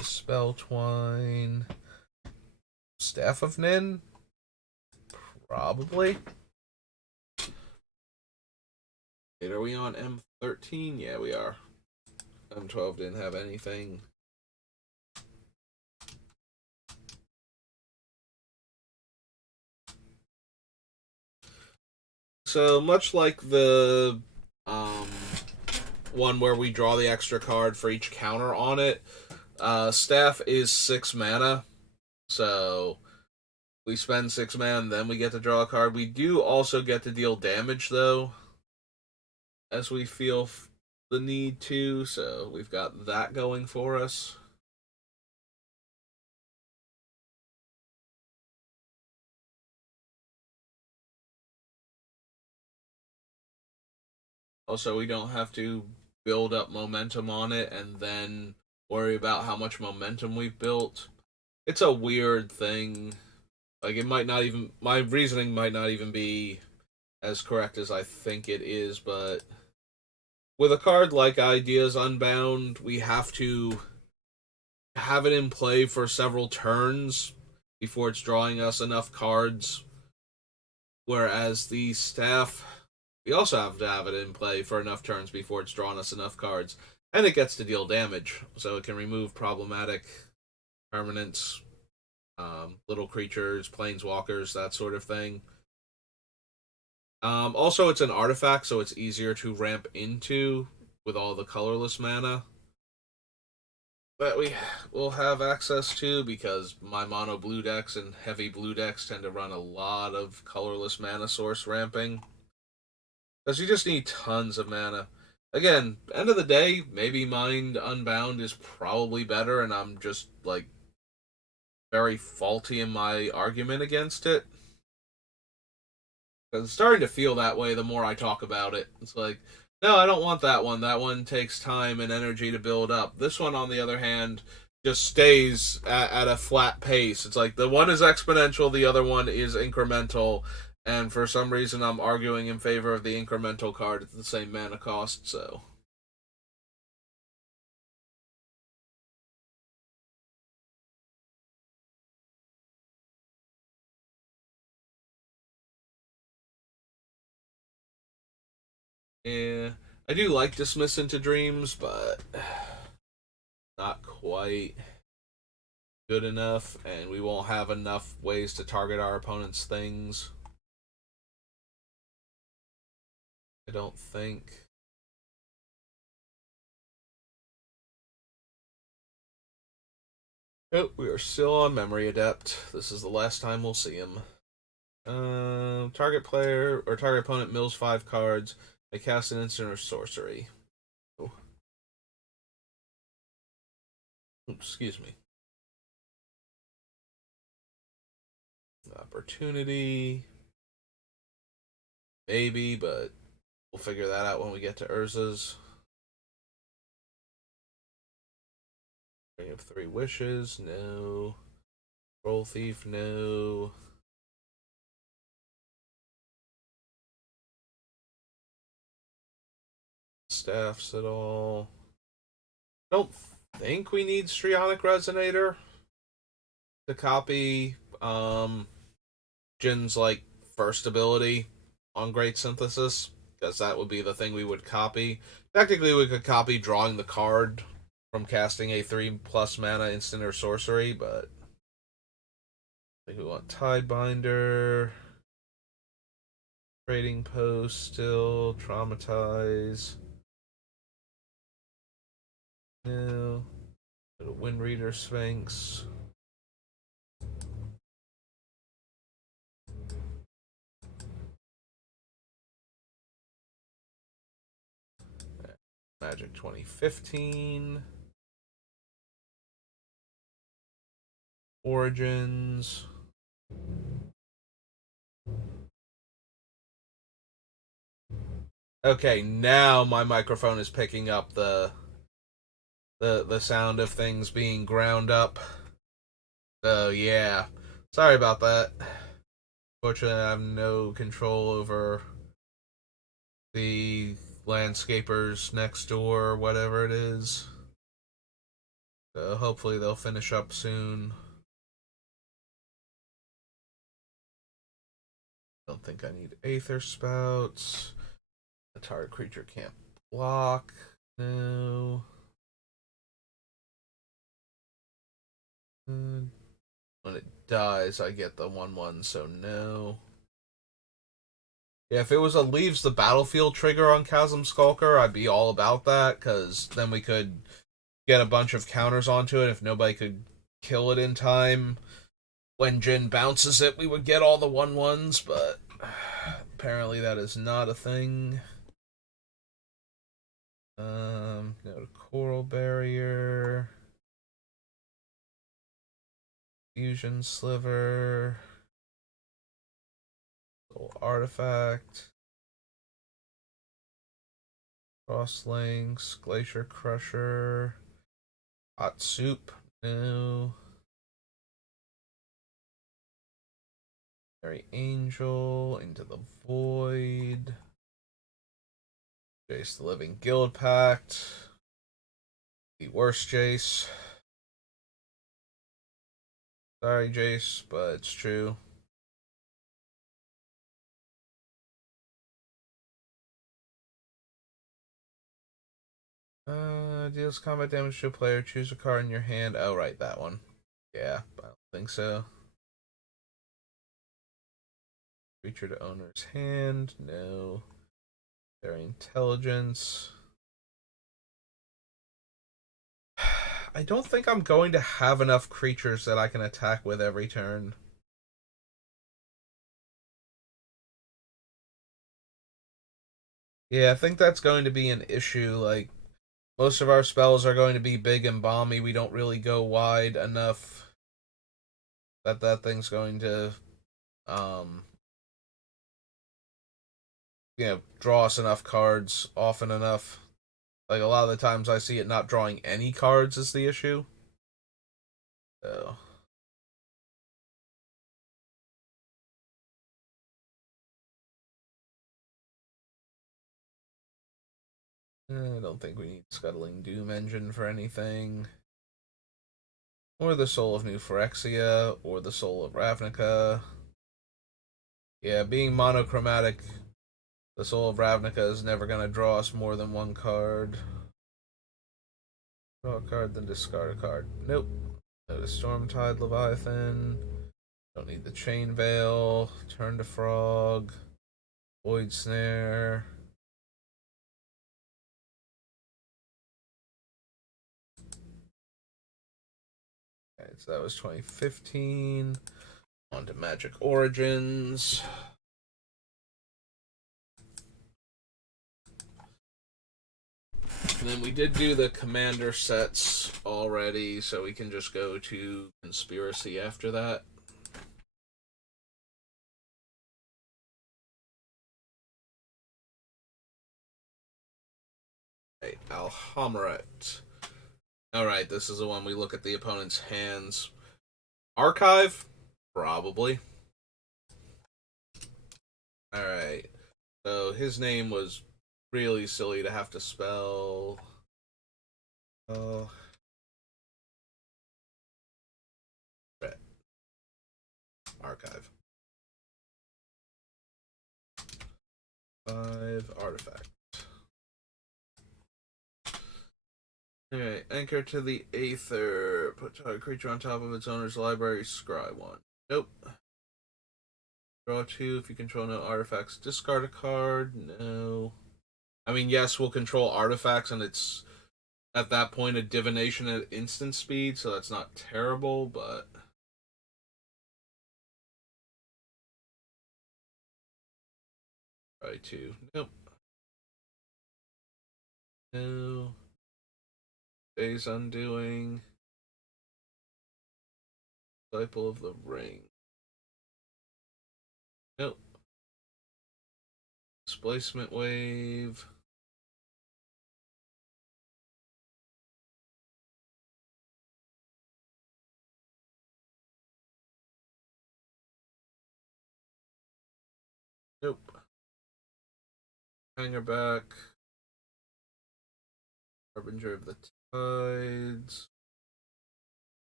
Spell Twine. Staff of Nin? Probably. Wait, are we on M13? Yeah, we are. M12 didn't have anything. So, much like the one where we draw the extra card for each counter on it, Staff is 6 mana. So, we spend 6 mana, then we get to draw a card. We do also get to deal damage, though, as we feel the need to. So, we've got that going for us. Also, we don't have to build up momentum on it and then worry about how much momentum we've built. It's a weird thing. Like, it might not even, my reasoning might not even be as correct as I think it is, but with a card like Ideas Unbound, we have to have it in play for several turns before it's drawing us enough cards. Whereas the Staff, we also have to have it in play for enough turns before it's drawn us enough cards. And it gets to deal damage, so it can remove problematic permanents, little creatures, planeswalkers, that sort of thing. Also, it's an artifact, so it's easier to ramp into with all the colorless mana that we will have access to because my mono blue decks and heavy blue decks tend to run a lot of colorless mana source ramping. Because you just need tons of mana. Again, end of the day, maybe Mind Unbound is probably better, and I'm just like very faulty in my argument against it. Because it's starting to feel that way the more I talk about it. It's like, no, I don't want that one. That one takes time and energy to build up. This one, on the other hand, just stays at a flat pace. It's like the one is exponential, the other one is incremental, and for some reason I'm arguing in favor of the incremental card at the same mana cost, so. Yeah. I do like Dismiss into Dreams, but not quite good enough, and we won't have enough ways to target our opponent's things. I don't think. Oh, we are still on Memory Adept. This is the last time we'll see him. Target player or target opponent mills 5 cards. They cast an instant or sorcery. Oh, excuse me. Opportunity. Maybe, but we'll figure that out when we get to Urza's. Ring of 3 Wishes. No. Troll Thief. No. Staffs at all. I don't think we need Strionic Resonator to copy Jin's like first ability on Great Synthesis, because that would be the thing we would copy. Technically, we could copy drawing the card from casting a 3+ mana instant or sorcery, but I think we want Tidebinder, Trading Post, still Traumatize. No, Wind Reader Sphinx. Magic 2015. Origins. Okay, now my microphone is picking up the sound of things being ground up. So yeah, sorry about that. Fortunately, I have no control over the landscapers next door, or whatever it is. So hopefully they'll finish up soon. Don't think I need Aether Spouts. The target creature can't block. No. When it dies, I get the 1/1, so no. Yeah, if it was a leaves the battlefield trigger on Chasm Skulker, I'd be all about that, because then we could get a bunch of counters onto it if nobody could kill it in time. When Jin bounces it, we would get all the 1/1s, but apparently that is not a thing. No Coral Barrier. Fusion Sliver. Soul Artifact. Crosslinks. Glacier Crusher. Hot Soup. No. Mary Angel. Into the Void. Jace the Living Guild Pact. The worst Jace. Sorry, Jace, but it's true. Deals combat damage to a player. Choose a card in your hand. Oh, right, that one. Yeah, I don't think so. Creature to owner's hand. No. Their intelligence. I don't think I'm going to have enough creatures that I can attack with every turn. Yeah, I think that's going to be an issue. Like, most of our spells are going to be big and bomby. We don't really go wide enough that that thing's going to, um, draw us enough cards often enough. Like, a lot of the times I see it not drawing any cards is the issue. So, I don't think we need Scuttling Doom Engine for anything. Or the Soul of New Phyrexia, or the Soul of Ravnica. Yeah, being monochromatic, the Soul of Ravnica is never going to draw us more than one card. Draw a card, then discard a card. Nope. No to Stormtide Leviathan. Don't need the Chain Veil. Turn to Frog. Void Snare. Okay, so that was 2015. On to Magic Origins. And then we did do the commander sets already, so we can just go to Conspiracy after that. Right, Alhamret. Alright, this is the one we look at the opponent's hands. Archive? Probably. Alright. So his name was really silly to have to spell. Oh. Archive. 5 artifact. Alright, anchor to the Aether. Put target creature on top of its owner's library. Scry 1. Nope. Draw 2 if you control no artifacts. Discard a card. No. I mean, yes, we'll control artifacts, and it's at that point a divination at instant speed, so that's not terrible, but. Try 2. Nope. No. Days Undoing. Disciple of the Ring. Nope. Displacement Wave. Nope. Hanger back. Harbinger of the Tides.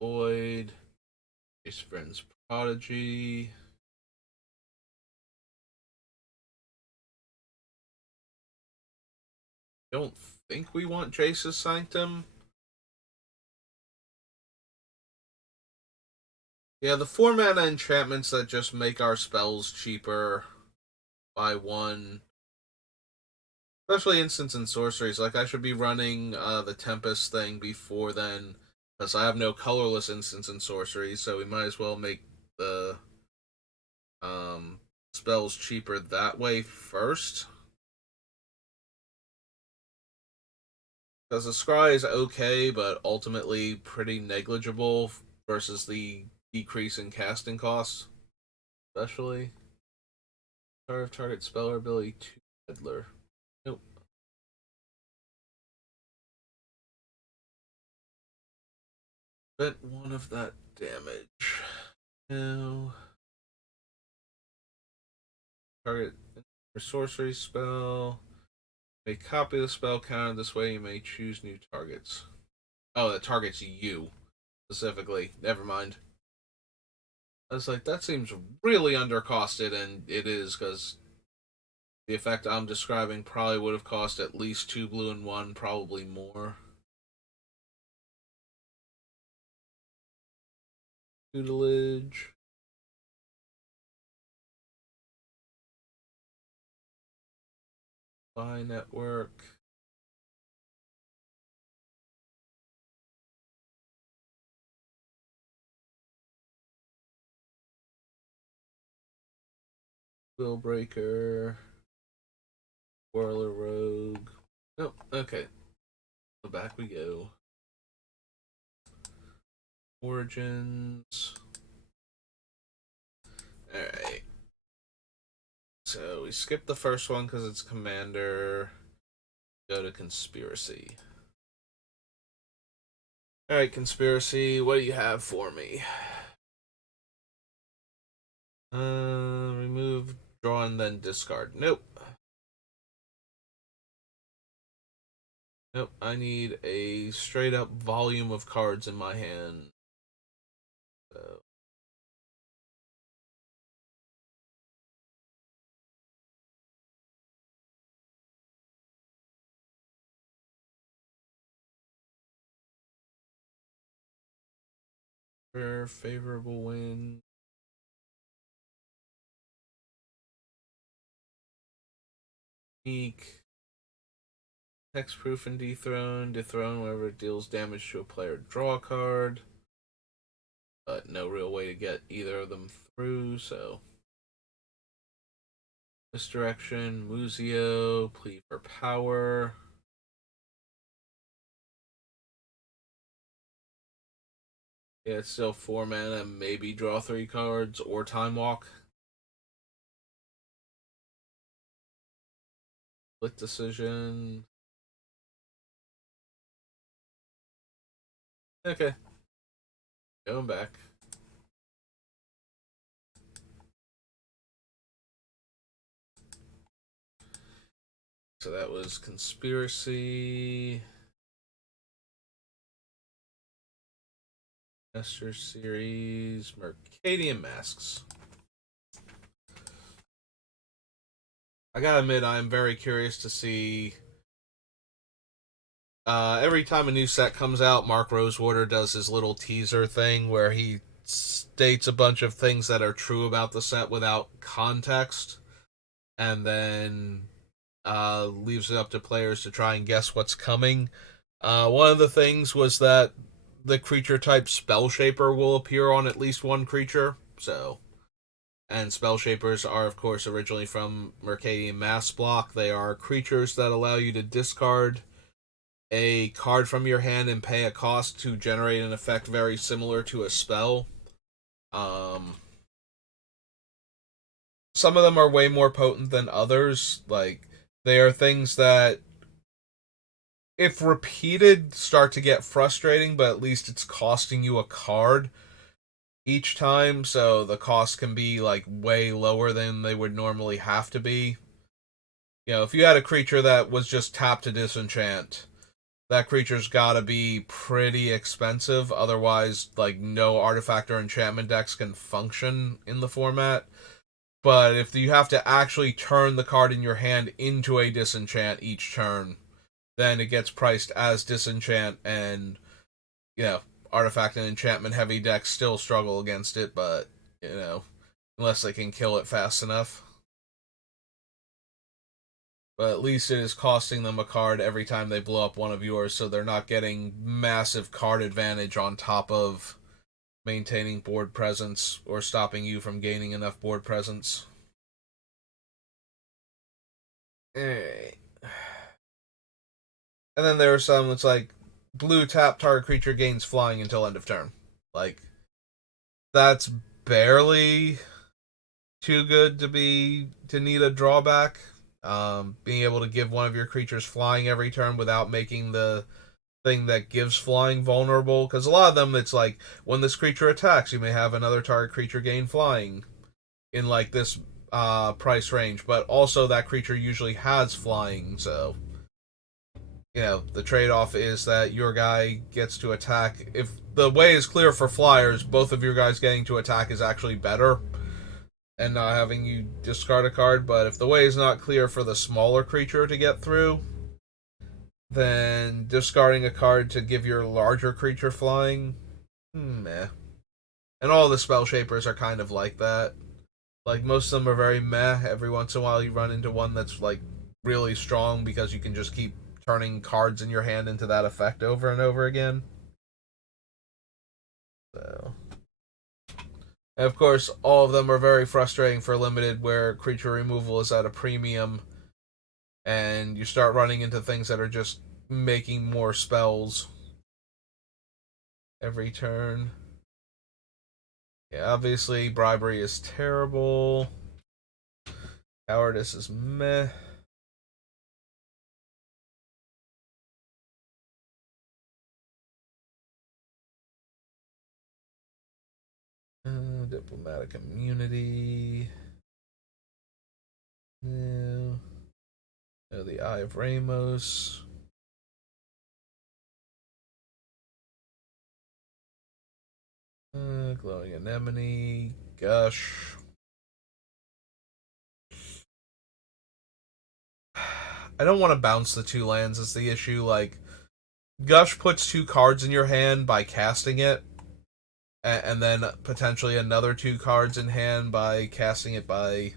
Void. Ace Friend's Prodigy. Don't think we want Jace's Sanctum. Yeah, the 4 mana enchantments that just make our spells cheaper by 1. Especially instants and sorceries. Like, I should be running the Tempest thing before then, because I have no colorless instants and sorceries, so we might as well make the spells cheaper that way first. Because the Scry is okay, but ultimately pretty negligible versus the decrease in casting costs, especially. Carve target spell or ability to Peddler. Nope. Bet 1 of that damage. No. Target sorcery spell. May copy the spell counter. This way you may choose new targets. Oh, that targets you specifically. Never mind. I was like, that seems really undercosted, and it is, because the effect I'm describing probably would have cost at least 2 blue and 1, probably more. Tutelage. Buy network. Wheel breaker. Whirler rogue. Nope. Okay. So back we go. Origins. Alright. So we skip the first one because it's commander. Go to conspiracy. Alright, conspiracy. What do you have for me? Remove, draw, and then discard. Nope. Nope. I need a straight up volume of cards in my hand. So. Favorable win. Unique. Hexproof and dethrone. Dethrone whenever it deals damage to a player. Draw a card. But no real way to get either of them through, so. Misdirection. Muzio. Plea for power. Yeah, it's still 4 mana. Maybe draw 3 cards or Time Walk. Split decision. Okay. Going back. So that was Conspiracy. Master Series. Mercadian Masks. I gotta admit, I'm very curious to see. Every time a new set comes out, Mark Rosewater does his little teaser thing where he states a bunch of things that are true about the set without context, and then leaves it up to players to try and guess what's coming. One of the things was that the creature type Spell Shaper will appear on at least one creature. So, and Spell Shapers are, of course, originally from Mercadian Mass Block. They are creatures that allow you to discard a card from your hand and pay a cost to generate an effect very similar to a spell. Um, some of them are way more potent than others. Like, they are things that, if repeated, start to get frustrating, but at least it's costing you a card each time, so the cost can be like way lower than they would normally have to be. You know, if you had a creature that was just tapped to disenchant, that creature's gotta be pretty expensive, otherwise, like, no artifact or enchantment decks can function in the format. But if you have to actually turn the card in your hand into a disenchant each turn, then it gets priced as disenchant, and you know, artifact and enchantment heavy decks still struggle against it, but you know, unless they can kill it fast enough. But at least it is costing them a card every time they blow up one of yours, so they're not getting massive card advantage on top of maintaining board presence or stopping you from gaining enough board presence. Alright. And then there are some that's like blue tap target creature gains flying until end of turn. Like, that's barely too good to need a drawback. Being able to give one of your creatures flying every turn without making the thing that gives flying vulnerable, because a lot of them it's like when this creature attacks, you may have another target creature gain flying in like this price range, but also that creature usually has flying, so you know the trade-off is that your guy gets to attack. If the way is clear for flyers, both of your guys getting to attack is actually better and not having you discard a card. But if the way is not clear for the smaller creature to get through, then discarding a card to give your larger creature flying, meh. And all the spell shapers are kind of like that. Like, most of them are very meh. Every once in a while, you run into one that's, like, really strong because you can just keep turning cards in your hand into that effect over and over again. So. And of course, all of them are very frustrating for limited, where creature removal is at a premium, and you start running into things that are just making more spells every turn. Yeah, obviously, bribery is terrible. Cowardice is meh. Diplomatic immunity. No. No, the Eye of Ramos. Glowing Anemone. Gush. I don't want to bounce the 2 lands, is the issue. Like, Gush puts 2 cards in your hand by casting it, and then potentially another 2 cards in hand by casting it by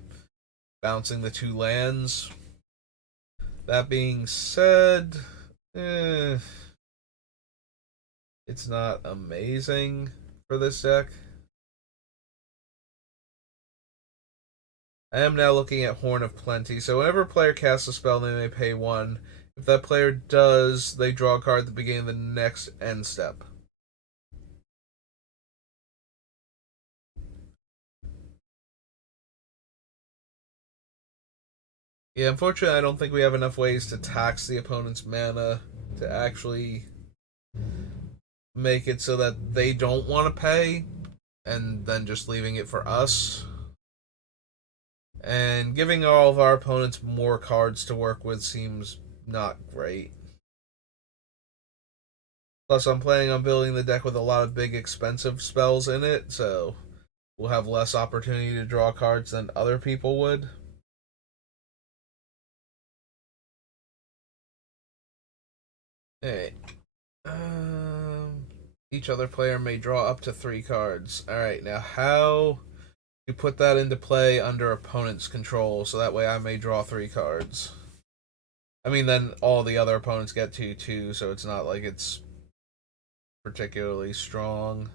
bouncing the 2 lands. That being said, eh, it's not amazing for this deck. I am now looking at Horn of Plenty. So whenever a player casts a spell, they may pay 1. If that player does, they draw a card at the beginning of the next end step. Yeah, unfortunately, I don't think we have enough ways to tax the opponent's mana to actually make it so that they don't want to pay, and then just leaving it for us. And giving all of our opponents more cards to work with seems not great. Plus, I'm planning on building the deck with a lot of big, expensive spells in it, so we'll have less opportunity to draw cards than other people would. Alright. Each other player may draw up to 3 cards. Alright, now how to put that into play under opponent's control, so that way I may draw 3 cards. I mean, then all the other opponents get 2 too, so it's not like it's particularly strong.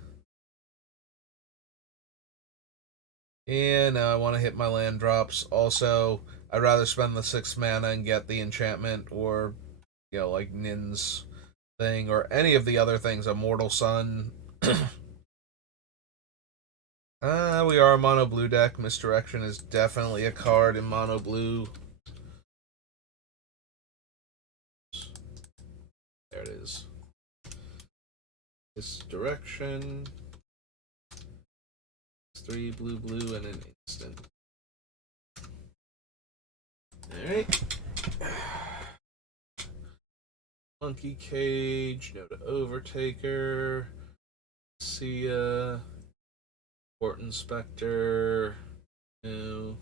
And now I want to hit my land drops. Also, I'd rather spend the 6 mana and get the enchantment, or, like Nin's thing, or any of the other things, a Mortal Sun. We are a mono blue deck. Misdirection is definitely a card in mono blue. There it is. Misdirection. It's 3 blue blue and an instant. Alright. Monkey Cage, no to Overtaker. See ya. Port Inspector. No.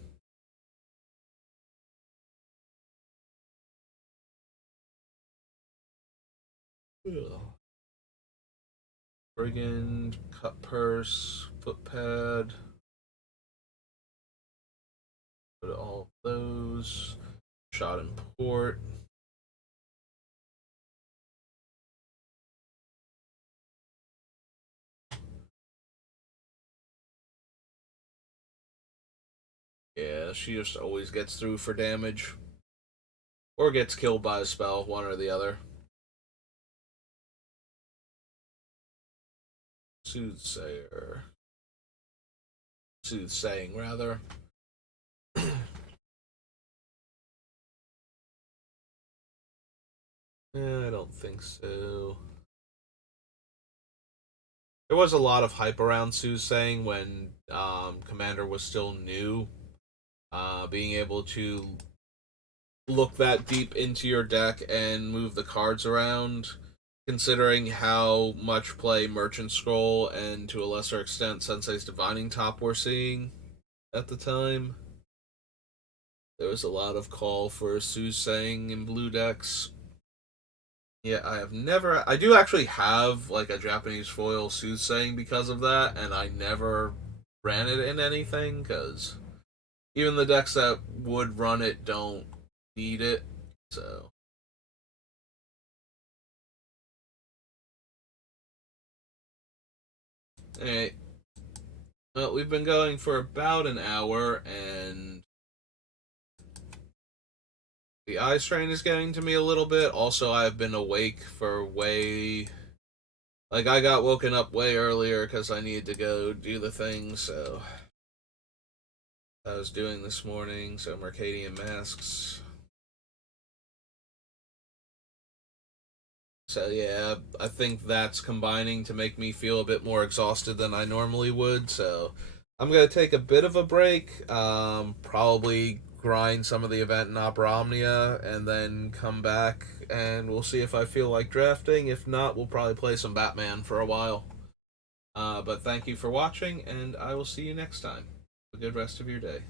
Ugh. Brigand, Cut Purse, Footpad. Put all those. Shot and Port. Yeah, she just always gets through for damage. Or gets killed by a spell, one or the other. Soothsayer. Soothsaying, rather. I don't think so. There was a lot of hype around Soothsaying when Commander was still new. Being able to look that deep into your deck and move the cards around, considering how much play Merchant Scroll and, to a lesser extent, Sensei's Divining Top were seeing at the time. There was a lot of call for Soothsaying in blue decks. Yeah, I have never. I do actually have like a Japanese foil soothsaying because of that, and I never ran it in anything because even the decks that would run it don't need it. So, hey, well, we've been going for about an hour, and the eye strain is getting to me a little bit. Also, I've been awake for way. Like, I got woken up way earlier because I needed to go do the thing, so. I was doing this morning, so Mercadian Masks. So yeah, I think that's combining to make me feel a bit more exhausted than I normally would. So I'm gonna take a bit of a break. Probably grind some of the event in Opera Omnia, and then come back and we'll see if I feel like drafting. If not, we'll probably play some Batman for a while. But thank you for watching, and I will see you next time. Have a good rest of your day.